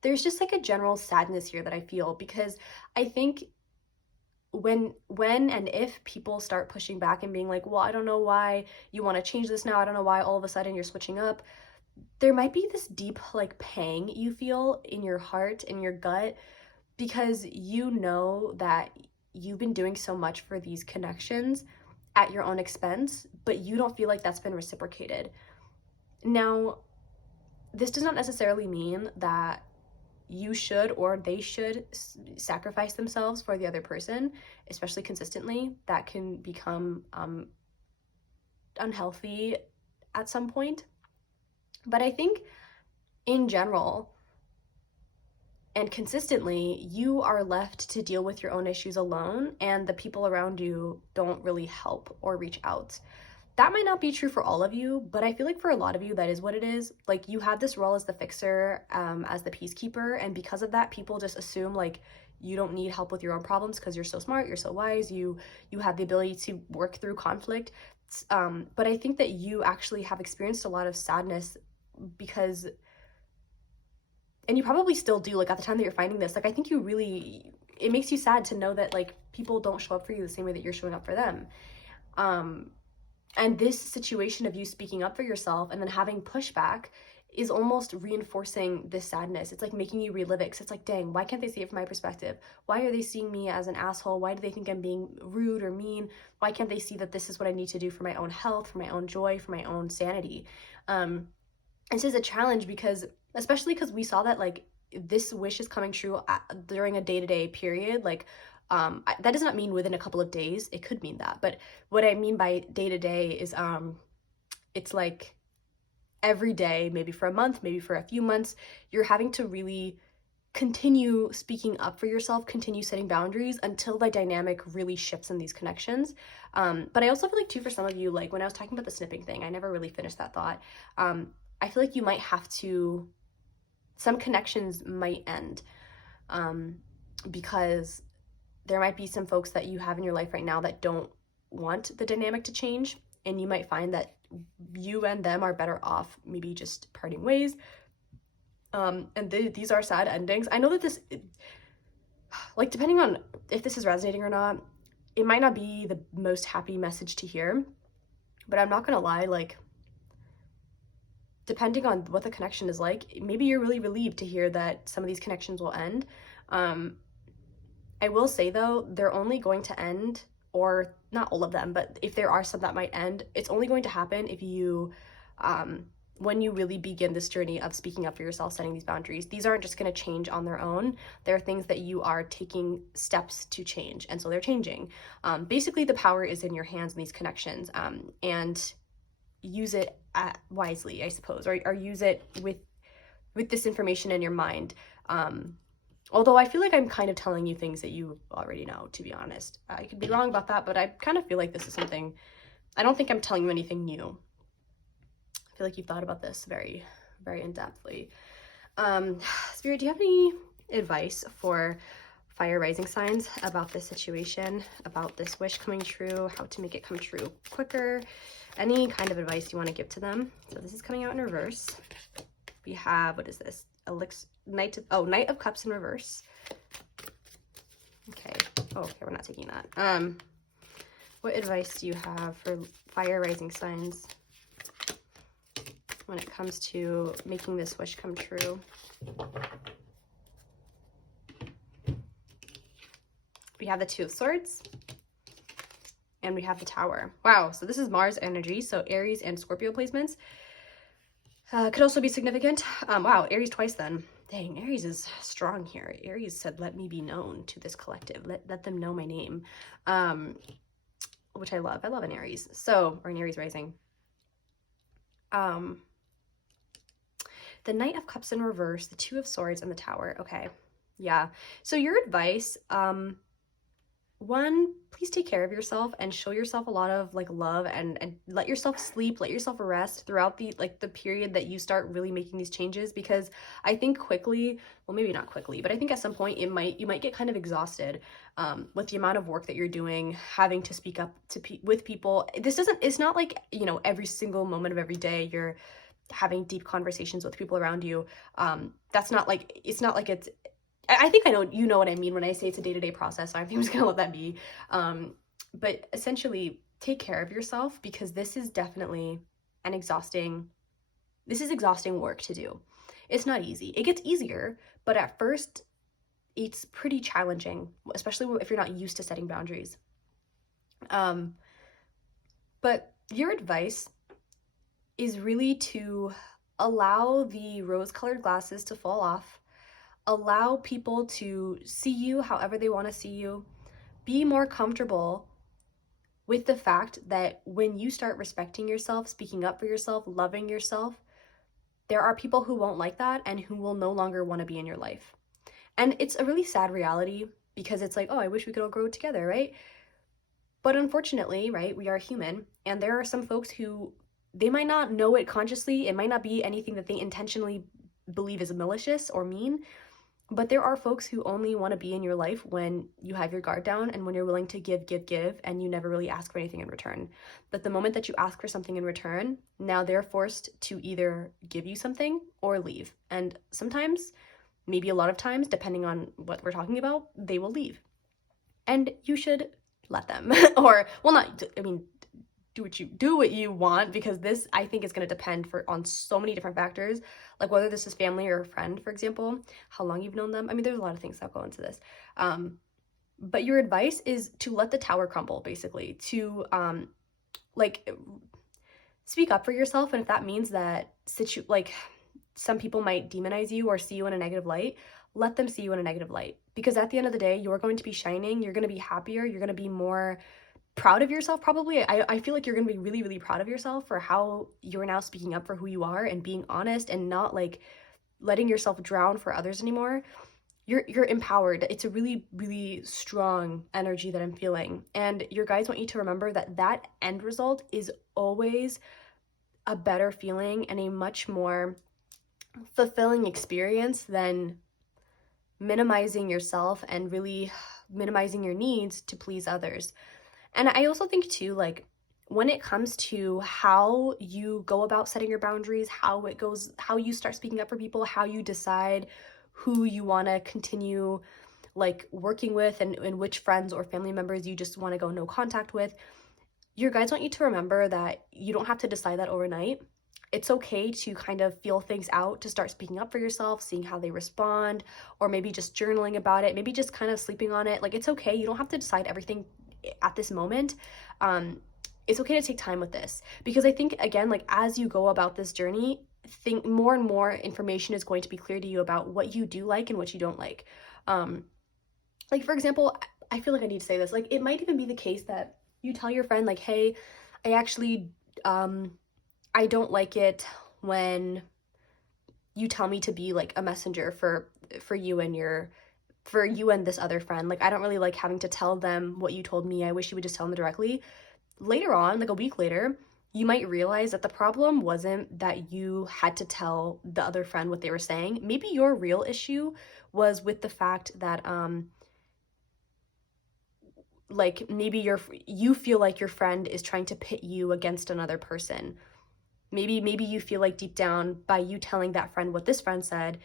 there's just like a general sadness here that I feel, because I think when and if people start pushing back and being like, well, I don't know why you want to change this now, I don't know why all of a sudden you're switching up, there might be this deep like pang you feel in your heart, in your gut, because you know that you've been doing so much for these connections at your own expense, but you don't feel like that's been reciprocated. Now, this does not necessarily mean that you should or they should sacrifice themselves for the other person, especially consistently. That can become unhealthy at some point. But I think in general and consistently, you are left to deal with your own issues alone, and the people around you don't really help or reach out. That might not be true for all of you, but I feel like for a lot of you, that is what it is. Like, you have this role as the fixer, as the peacekeeper, and because of that, people just assume like you don't need help with your own problems because you're so smart, you're so wise, you have the ability to work through conflict. But I think that you actually have experienced a lot of sadness because, and you probably still do, like at the time that you're finding this, like I think it makes you sad to know that like people don't show up for you the same way that you're showing up for them. And this situation of you speaking up for yourself and then having pushback is almost reinforcing this sadness. It's like making you relive it, because it's like, dang, why can't they see it from my perspective? Why are they seeing me as an asshole? Why do they think I'm being rude or mean? Why can't they see that this is what I need to do for my own health, for my own joy, for my own sanity? This is a challenge because, especially because we saw that like this wish is coming true during a day-to-day period. Like that does not mean within a couple of days. It could mean that, but what I mean by day-to-day is it's like every day, maybe for a month, maybe for a few months, you're having to really continue speaking up for yourself, continue setting boundaries until the dynamic really shifts in these connections. But I also feel like too, for some of you, like when I was talking about the snipping thing, I never really finished that thought. I feel like you might have to, some connections might end because there might be some folks that you have in your life right now that don't want the dynamic to change, and you might find that you and them are better off maybe just parting ways. And these are sad endings. I know that this, like, depending on if this is resonating or not, it might not be the most happy message to hear, but I'm not gonna lie, like, depending on what the connection is like, maybe you're really relieved to hear that some of these connections will end. I will say though, they're only going to end, or not all of them, but if there are some that might end, it's only going to happen if you when you really begin this journey of speaking up for yourself, setting these boundaries, these aren't just going to change on their own. They're things that you are taking steps to change, and so they're changing. Basically, the power is in your hands in these connections, and use it wisely, I suppose, or use it with this information in your mind. Although I feel like I'm kind of telling you things that you already know, to be honest. I could be wrong about that, but I kind of feel like this is something, I don't think I'm telling you anything new. I feel like you've thought about this very, very in-depthly. Spirit, do you have any advice for fire rising signs about this situation, about this wish coming true, how to make it come true quicker? Any kind of advice you want to give to them? So this is coming out in reverse. We have, what is this? Knight of Cups in reverse. Okay. Oh, okay, we're not taking that. What advice do you have for fire rising signs when it comes to making this wish come true? We have the Two of Swords, and we have the Tower. Wow, so this is Mars energy, so Aries and Scorpio placements. Could also be significant. Wow, Aries twice then. Dang, Aries is strong here. Aries said, let me be known to this collective. Let them know my name, which I love. I love an Aries. So, or an Aries rising. The Knight of Cups in reverse, the Two of Swords, and the Tower. Okay, yeah. So your advice, one, please take care of yourself and show yourself a lot of like love, and let yourself sleep, let yourself rest throughout the period that you start really making these changes, because I think quickly, well, maybe not quickly, but I think at some point you might get kind of exhausted with the amount of work that you're doing, having to speak up to with people. It's not like, you know, every single moment of every day you're having deep conversations with people around you. That's not like, it's not like it's, I think I know, you know what I mean when I say it's a day-to-day process, so I'm just gonna let that be. But essentially, take care of yourself, because this is definitely exhausting work to do. It's not easy. It gets easier, but at first, it's pretty challenging, especially if you're not used to setting boundaries. But your advice is really to allow the rose-colored glasses to fall off, allow people to see you however they want to see you, be more comfortable with the fact that when you start respecting yourself, speaking up for yourself, loving yourself, there are people who won't like that and who will no longer want to be in your life. And it's a really sad reality, because it's like, oh, I wish we could all grow together, right? But unfortunately, right, we are human, and there are some folks who, they might not know it consciously, it might not be anything that they intentionally believe is malicious or mean, but there are folks who only want to be in your life when you have your guard down and when you're willing to give, and you never really ask for anything in return. But the moment that you ask for something in return, now they're forced to either give you something or leave. And sometimes, maybe a lot of times, depending on what we're talking about, they will leave. And you should let them. Or, well, not, I mean, do what you want, because this, I think, is going to depend on so many different factors, like whether this is family or a friend, for example, how long you've known them. I mean, there's a lot of things that go into this. But your advice is to let the tower crumble, basically, to like speak up for yourself. And if that means that some people might demonize you or see you in a negative light, let them see you in a negative light, because at the end of the day, you're going to be shining, you're going to be happier, you're going to be more proud of yourself, probably. I feel like you're going to be really, really proud of yourself for how you're now speaking up for who you are and being honest and not like letting yourself drown for others anymore. You're empowered. It's a really, really strong energy that I'm feeling. And your guides want you to remember that end result is always a better feeling and a much more fulfilling experience than minimizing yourself and really minimizing your needs to please others. And I also think too, like, when it comes to how you go about setting your boundaries, how you start speaking up for people, how you decide who you want to continue like working with, and which friends or family members you just want to go no contact with, your guides want you to remember that you don't have to decide that overnight. It's okay to kind of feel things out, to start speaking up for yourself, seeing how they respond, or maybe just journaling about it, maybe just kind of sleeping on it. Like, it's okay. You don't have to decide everything at this moment. it's okay to take time with this, because I think, again, like as you go about this journey, think more and more information is going to be clear to you about what you do like and what you don't like. Like, for example, I feel like I need to say this, like it might even be the case that you tell your friend like, hey, I actually I don't like it when you tell me to be like a messenger for you and this other friend. Like, I don't really like having to tell them what you told me. I wish you would just tell them directly. Later on, like a week later, you might realize that the problem wasn't that you had to tell the other friend what they were saying. Maybe your real issue was with the fact that like maybe you feel like your friend is trying to pit you against another person. Maybe you feel like deep down, by you telling that friend what this friend said,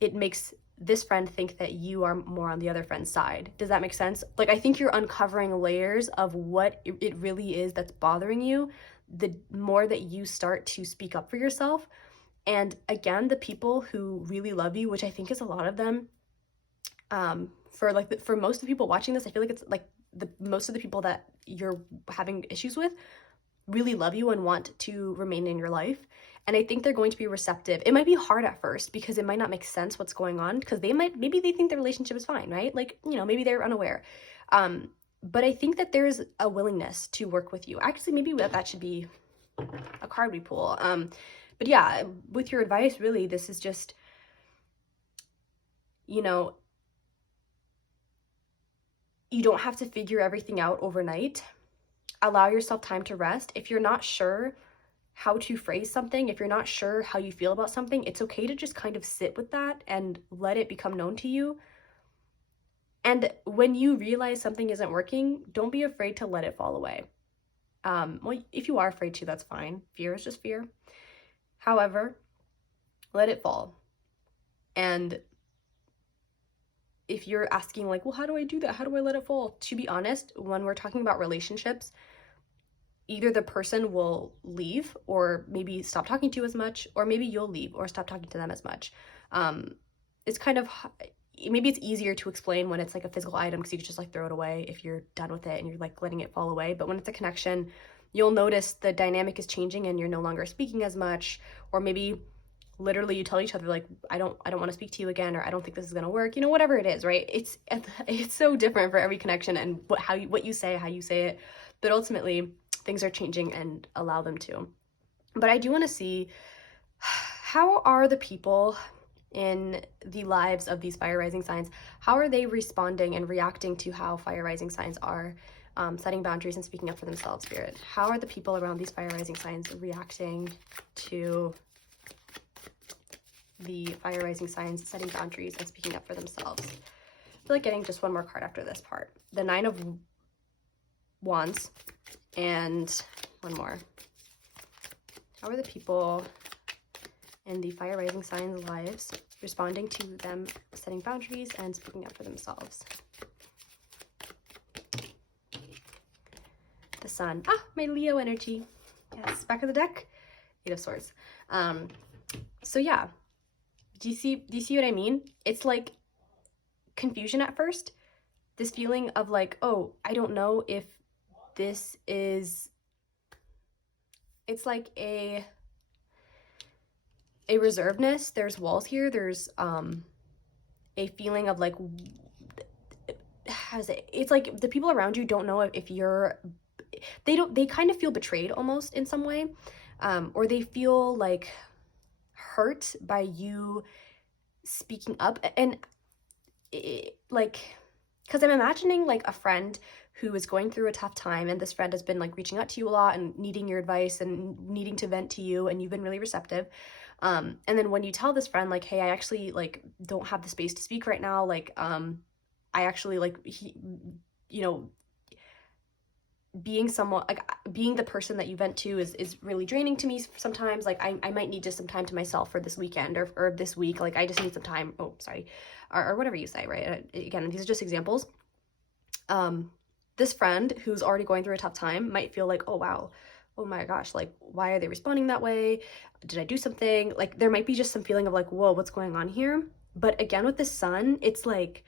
it makes this friend think that you are more on the other friend's side. Does that make sense? Like, I think you're uncovering layers of what it really is that's bothering you the more that you start to speak up for yourself. And again, the people who really love you, which I think is a lot of them, for most of the people watching this, I feel like it's like most of the people that you're having issues with really love you and want to remain in your life. And I think they're going to be receptive. It might be hard at first because it might not make sense what's going on, because maybe they think the relationship is fine, right? Like, maybe they're unaware. But I think that there's a willingness to work with you. Actually, maybe that should be a card we pull. But yeah, with your advice, really, this is just, you don't have to figure everything out overnight. Allow yourself time to rest. If you're not sure how to phrase something, if you're not sure how you feel about something, it's okay to just kind of sit with that and let it become known to you. And when you realize something isn't working, don't be afraid to let it fall away. Well, if you are afraid to, that's fine. Fear is just fear. However, let it fall. And if you're asking like, well, how do I do that? How do I let it fall? To be honest, when we're talking about relationships, either the person will leave or maybe stop talking to you as much, or maybe you'll leave or stop talking to them as much. It's kind of, maybe it's easier to explain when it's like a physical item, because you can just like throw it away if you're done with it and you're like letting it fall away. But when it's a connection, you'll notice the dynamic is changing and you're no longer speaking as much, or maybe literally you tell each other like, I don't want to speak to you again, or I don't think this is going to work, whatever it is, right? It's so different for every connection and what you say, how you say it, but ultimately things are changing, and allow them to. But I do want to see, how are the people in the lives of these fire rising signs, how are they responding and reacting to how fire rising signs are setting boundaries and speaking up for themselves, Spirit? How are the people around these fire rising signs reacting to the fire rising signs setting boundaries and speaking up for themselves? I feel like getting just one more card after this part. The 9 of Wands and one more. How are the people in the fire rising signs' lives responding to them setting boundaries and speaking up for themselves? The Sun. My Leo energy. Yes, back of the deck. 8 of Swords. So yeah, do you see what I mean? It's like confusion at first. This feeling of like, oh, I don't know if this is, it's like a reservedness. There's walls here. There's a feeling of like, it's like the people around you don't know if you're, they kind of feel betrayed almost in some way, or they feel like hurt by you speaking up. And like, because I'm imagining like a friend who is going through a tough time, and this friend has been like reaching out to you a lot and needing your advice and needing to vent to you, and you've been really receptive. And then when you tell this friend like, hey, I actually like don't have the space to speak right now, like I actually like being someone, like being the person that you vent to is really draining to me sometimes. Like I might need just some time to myself for this weekend or this week. Like I just need some time. Oh, sorry. Or whatever you say, right? Again, these are just examples. This friend who's already going through a tough time might feel like, oh wow, oh my gosh, like why are they responding that way? Did I do something? Like there might be just some feeling of like, whoa, what's going on here? But again, with the Sun, it's like,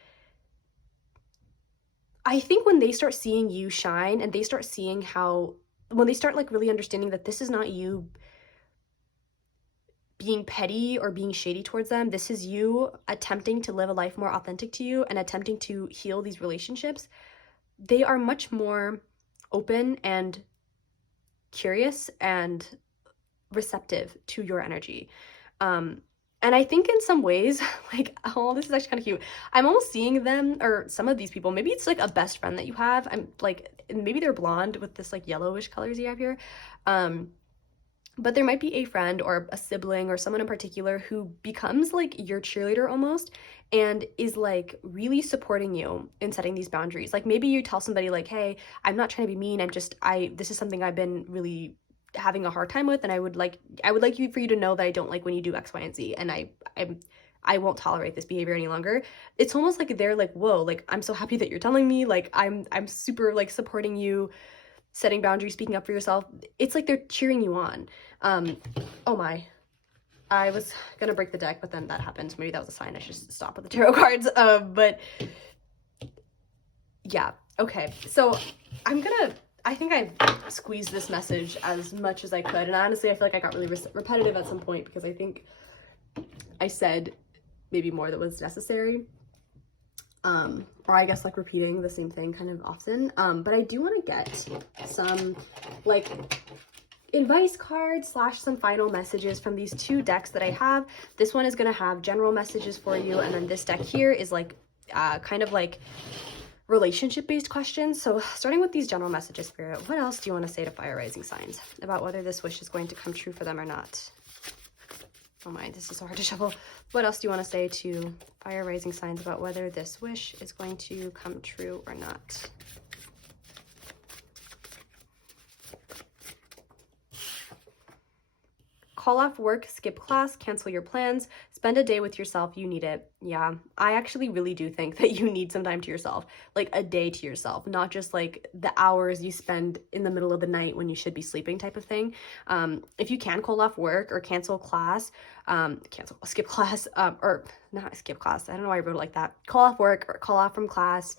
I think when they start seeing you shine and they start seeing how when they start like really understanding that this is not you being petty or being shady towards them, this is you attempting to live a life more authentic to you and attempting to heal these relationships, they are much more open and curious and receptive to your energy. And I think in some ways, like, oh, this is actually kind of cute. I'm almost seeing them, or some of these people, maybe it's like a best friend that you have. I'm like, maybe they're blonde with this like yellowish colors you have here. But there might be a friend or a sibling or someone in particular who becomes like your cheerleader almost and is like really supporting you in setting these boundaries. Like maybe you tell somebody like, hey, I'm not trying to be mean. This is something I've been really having a hard time with, and I would like you for you to know that I don't like when you do X, Y, and Z, and I won't tolerate this behavior any longer. It's almost like they're like, whoa, like I'm so happy that you're telling me, like I'm super like supporting you, setting boundaries, speaking up for yourself. It's like they're cheering you on. Oh my, I was gonna break the deck, but then that happened. Maybe that was a sign I should stop with the tarot cards. But yeah, okay, so I think I squeezed this message as much as I could, and honestly I feel like I got really repetitive at some point because I think I said maybe more that was necessary, or I guess like repeating the same thing kind of often. But I do want to get some like advice cards / some final messages from these two decks that I have. This one is going to have general messages for you, and then this deck here is like kind of like relationship-based questions. So starting with these general messages, Spirit, what else do you want to say to fire rising signs about whether this wish is going to come true for them or not? Oh my, this is so hard to shuffle. What else do you want to say to fire rising signs about whether this wish is going to come true or not? Call off work, skip class, cancel your plans, spend a day with yourself. You need it. Yeah, I actually really do think that you need some time to yourself, like a day to yourself, not just like the hours you spend in the middle of the night when you should be sleeping type of thing. If you can call off work or cancel class, skip class, or not skip class. I don't know why I wrote it like that. Call off work or call off from class.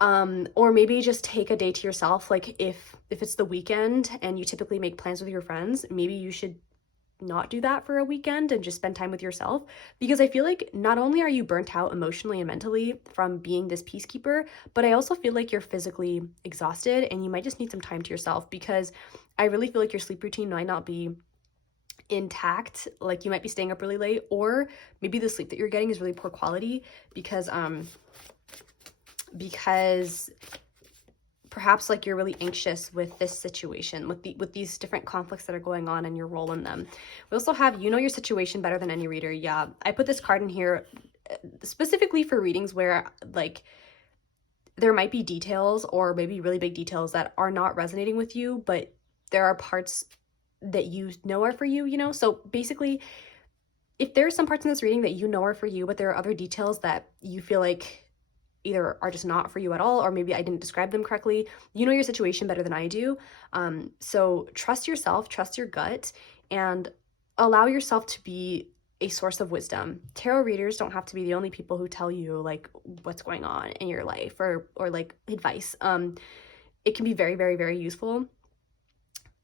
Or maybe just take a day to yourself. Like if it's the weekend and you typically make plans with your friends, maybe you should not do that for a weekend and just spend time with yourself, because I feel like not only are you burnt out emotionally and mentally from being this peacekeeper, but I also feel like you're physically exhausted and you might just need some time to yourself, because I really feel like your sleep routine might not be intact. Like you might be staying up really late, or maybe the sleep that you're getting is really poor quality because perhaps like you're really anxious with this situation, with these different conflicts that are going on and your role in them. We also have, you know your situation better than any reader. Yeah, I put this card in here specifically for readings where like there might be details or maybe really big details that are not resonating with you, but there are parts that you know are for you, you know? So basically, if there are some parts in this reading that you know are for you, but there are other details that you feel like either are just not for you at all, or maybe I didn't describe them correctly, you know your situation better than I do. So trust yourself, trust your gut, and allow yourself to be a source of wisdom. Tarot readers don't have to be the only people who tell you like what's going on in your life or like advice. It can be very, very, very useful,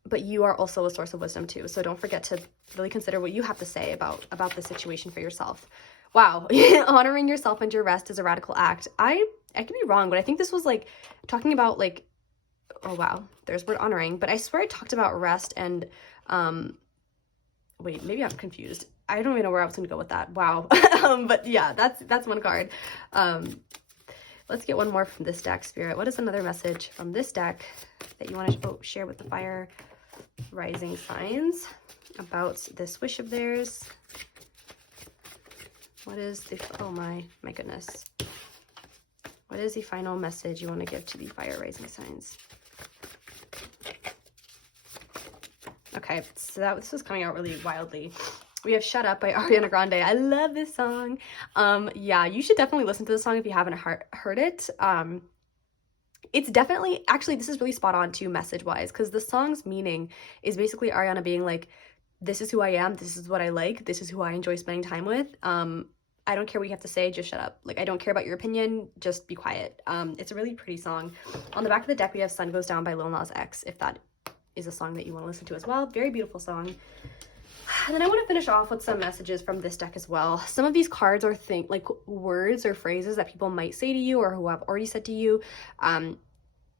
but you are also a source of wisdom too. So don't forget to really consider what you have to say about the situation for yourself. Wow. Honoring yourself and your rest is a radical act. I could be wrong, but I think this was like talking about like, oh wow, there's word honoring, but I swear I talked about rest and, wait, maybe I'm confused. I don't even know where I was going to go with that. Wow. But yeah, that's one card. Let's get one more from this deck, Spirit. What is another message from this deck that you want to share with the fire rising signs about this wish of theirs? What is the, oh my goodness. What is the final message you want to give to the fire rising signs? Okay, so this was coming out really wildly. We have Shut Up by Ariana Grande. I love this song. Yeah, you should definitely listen to this song if you haven't heard it. It's definitely, actually, this is really spot on too, message-wise, because the song's meaning is basically Ariana being like, this is who I am, this is what I like, this is who I enjoy spending time with. I don't care what you have to say, just shut up. Like, I don't care about your opinion, just be quiet. It's a really pretty song. On the back of the deck, we have Sun Goes Down by Lil Nas X, if that is a song that you want to listen to as well. Very beautiful song. And then I want to finish off with some messages from this deck as well. Some of these cards are like words or phrases that people might say to you or who have already said to you.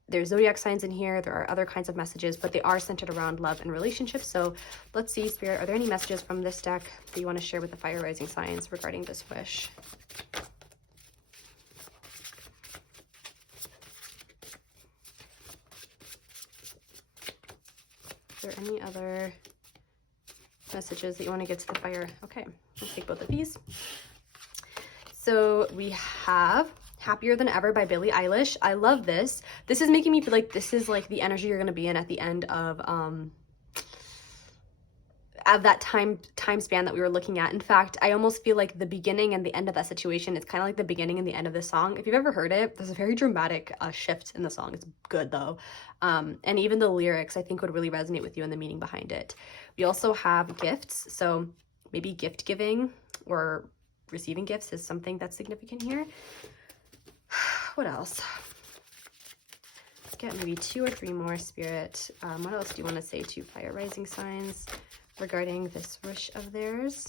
There's zodiac signs in here. There are other kinds of messages, but they are centered around love and relationships. So let's see, Spirit, are there any messages from this deck that you want to share with the fire rising signs regarding this wish? Is there any other messages that you want to get to the fire? Okay, let's take both of these. So we have Happier Than Ever by Billie Eilish. I love this. This is making me feel like this is like the energy you're going to be in at the end of that time span that we were looking at. In fact, I almost feel like the beginning and the end of that situation, it's kind of like the beginning and the end of this song. If you've ever heard it, there's a very dramatic shift in the song. It's good though. And even the lyrics, I think, would really resonate with you and the meaning behind it. We also have gifts. So maybe gift giving or receiving gifts is something that's significant here. What else? Let's get maybe 2 or 3 more, Spirit. What else do you want to say to fire rising signs regarding this wish of theirs?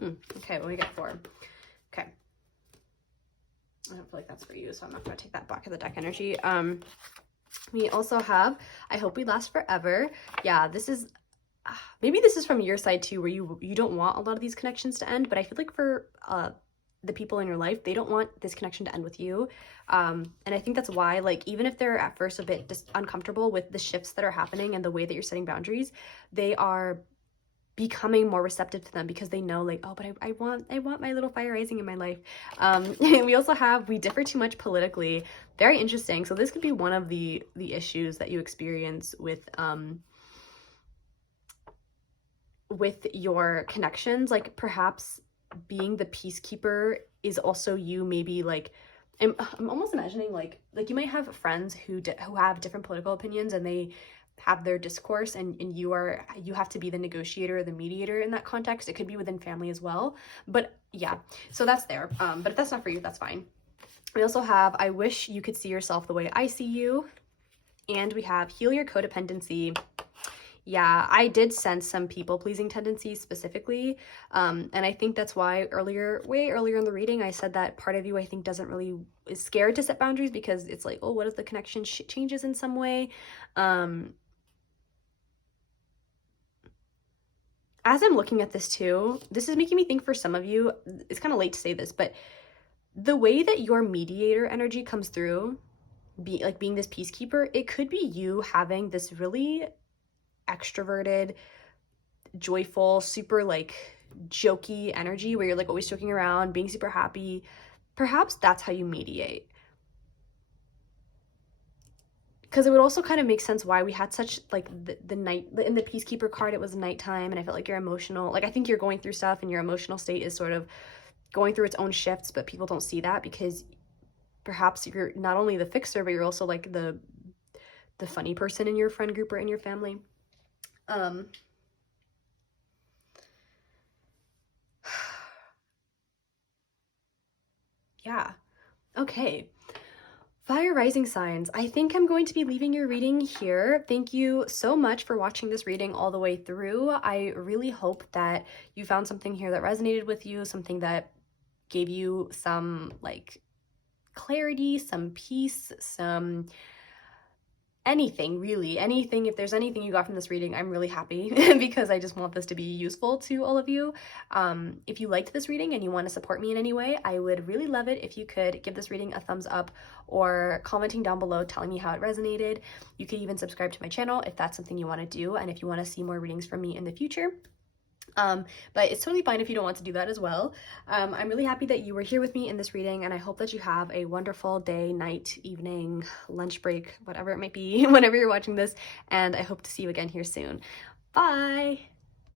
Okay, well, we got 4. Okay. I don't feel like that's for you, so I'm not going to take that back of the deck energy. We also have I Hope We Last Forever. Yeah, this is maybe this is from your side too, where you don't want a lot of these connections to end, but I feel like for the people in your life, they don't want this connection to end with you. And I think that's why, like, even if they're at first a bit just uncomfortable with the shifts that are happening and the way that you're setting boundaries, they are becoming more receptive to them because they know, like, oh, but I want my little fire rising in my life. We also have We Differ Too Much Politically. Very interesting. So this could be one of the issues that you experience with your connections. Like, perhaps being the peacekeeper is also you, maybe like I'm almost imagining like you might have friends who have different political opinions and they have their discourse, and you have to be the negotiator or the mediator in that context. It could be within family as well, but yeah, so that's there. But if that's not for you, that's fine. We also have I Wish You Could See Yourself the Way I See You, and we have Heal Your Codependency. Yeah, I did sense some people-pleasing tendencies specifically, and I think that's why way earlier in the reading, I said that part of you, I think, is scared to set boundaries because it's like, oh, what if the connection changes in some way? As I'm looking at this too, this is making me think for some of you, it's kind of late to say this, but the way that your mediator energy comes through, being this peacekeeper, it could be you having this really extroverted, joyful, super like jokey energy where you're like always joking around, being super happy. Perhaps that's how you mediate. Because it would also kind of make sense why we had such like the night in the peacekeeper card. It was nighttime, and I felt like you're emotional. Like, I think you're going through stuff, and your emotional state is sort of going through its own shifts, but people don't see that because perhaps you're not only the fixer, but you're also like the funny person in your friend group or in your family. Yeah. Okay. Fire rising signs, I think I'm going to be leaving your reading here. Thank you so much for watching this reading all the way through. I really hope that you found something here that resonated with you, something that gave you some like clarity, some peace, some anything, really, anything. If there's anything you got from this reading, I'm really happy because I just want this to be useful to all of you. If you liked this reading and you want to support me in any way, I would really love it if you could give this reading a thumbs up or commenting down below telling me how it resonated. You could even subscribe to my channel if that's something you want to do, and if you want to see more readings from me in the future. But it's totally fine if you don't want to do that as well. I'm really happy that you were here with me in this reading, and I hope that you have a wonderful day, night, evening, lunch break, whatever it might be, whenever you're watching this, and I hope to see you again here soon. Bye!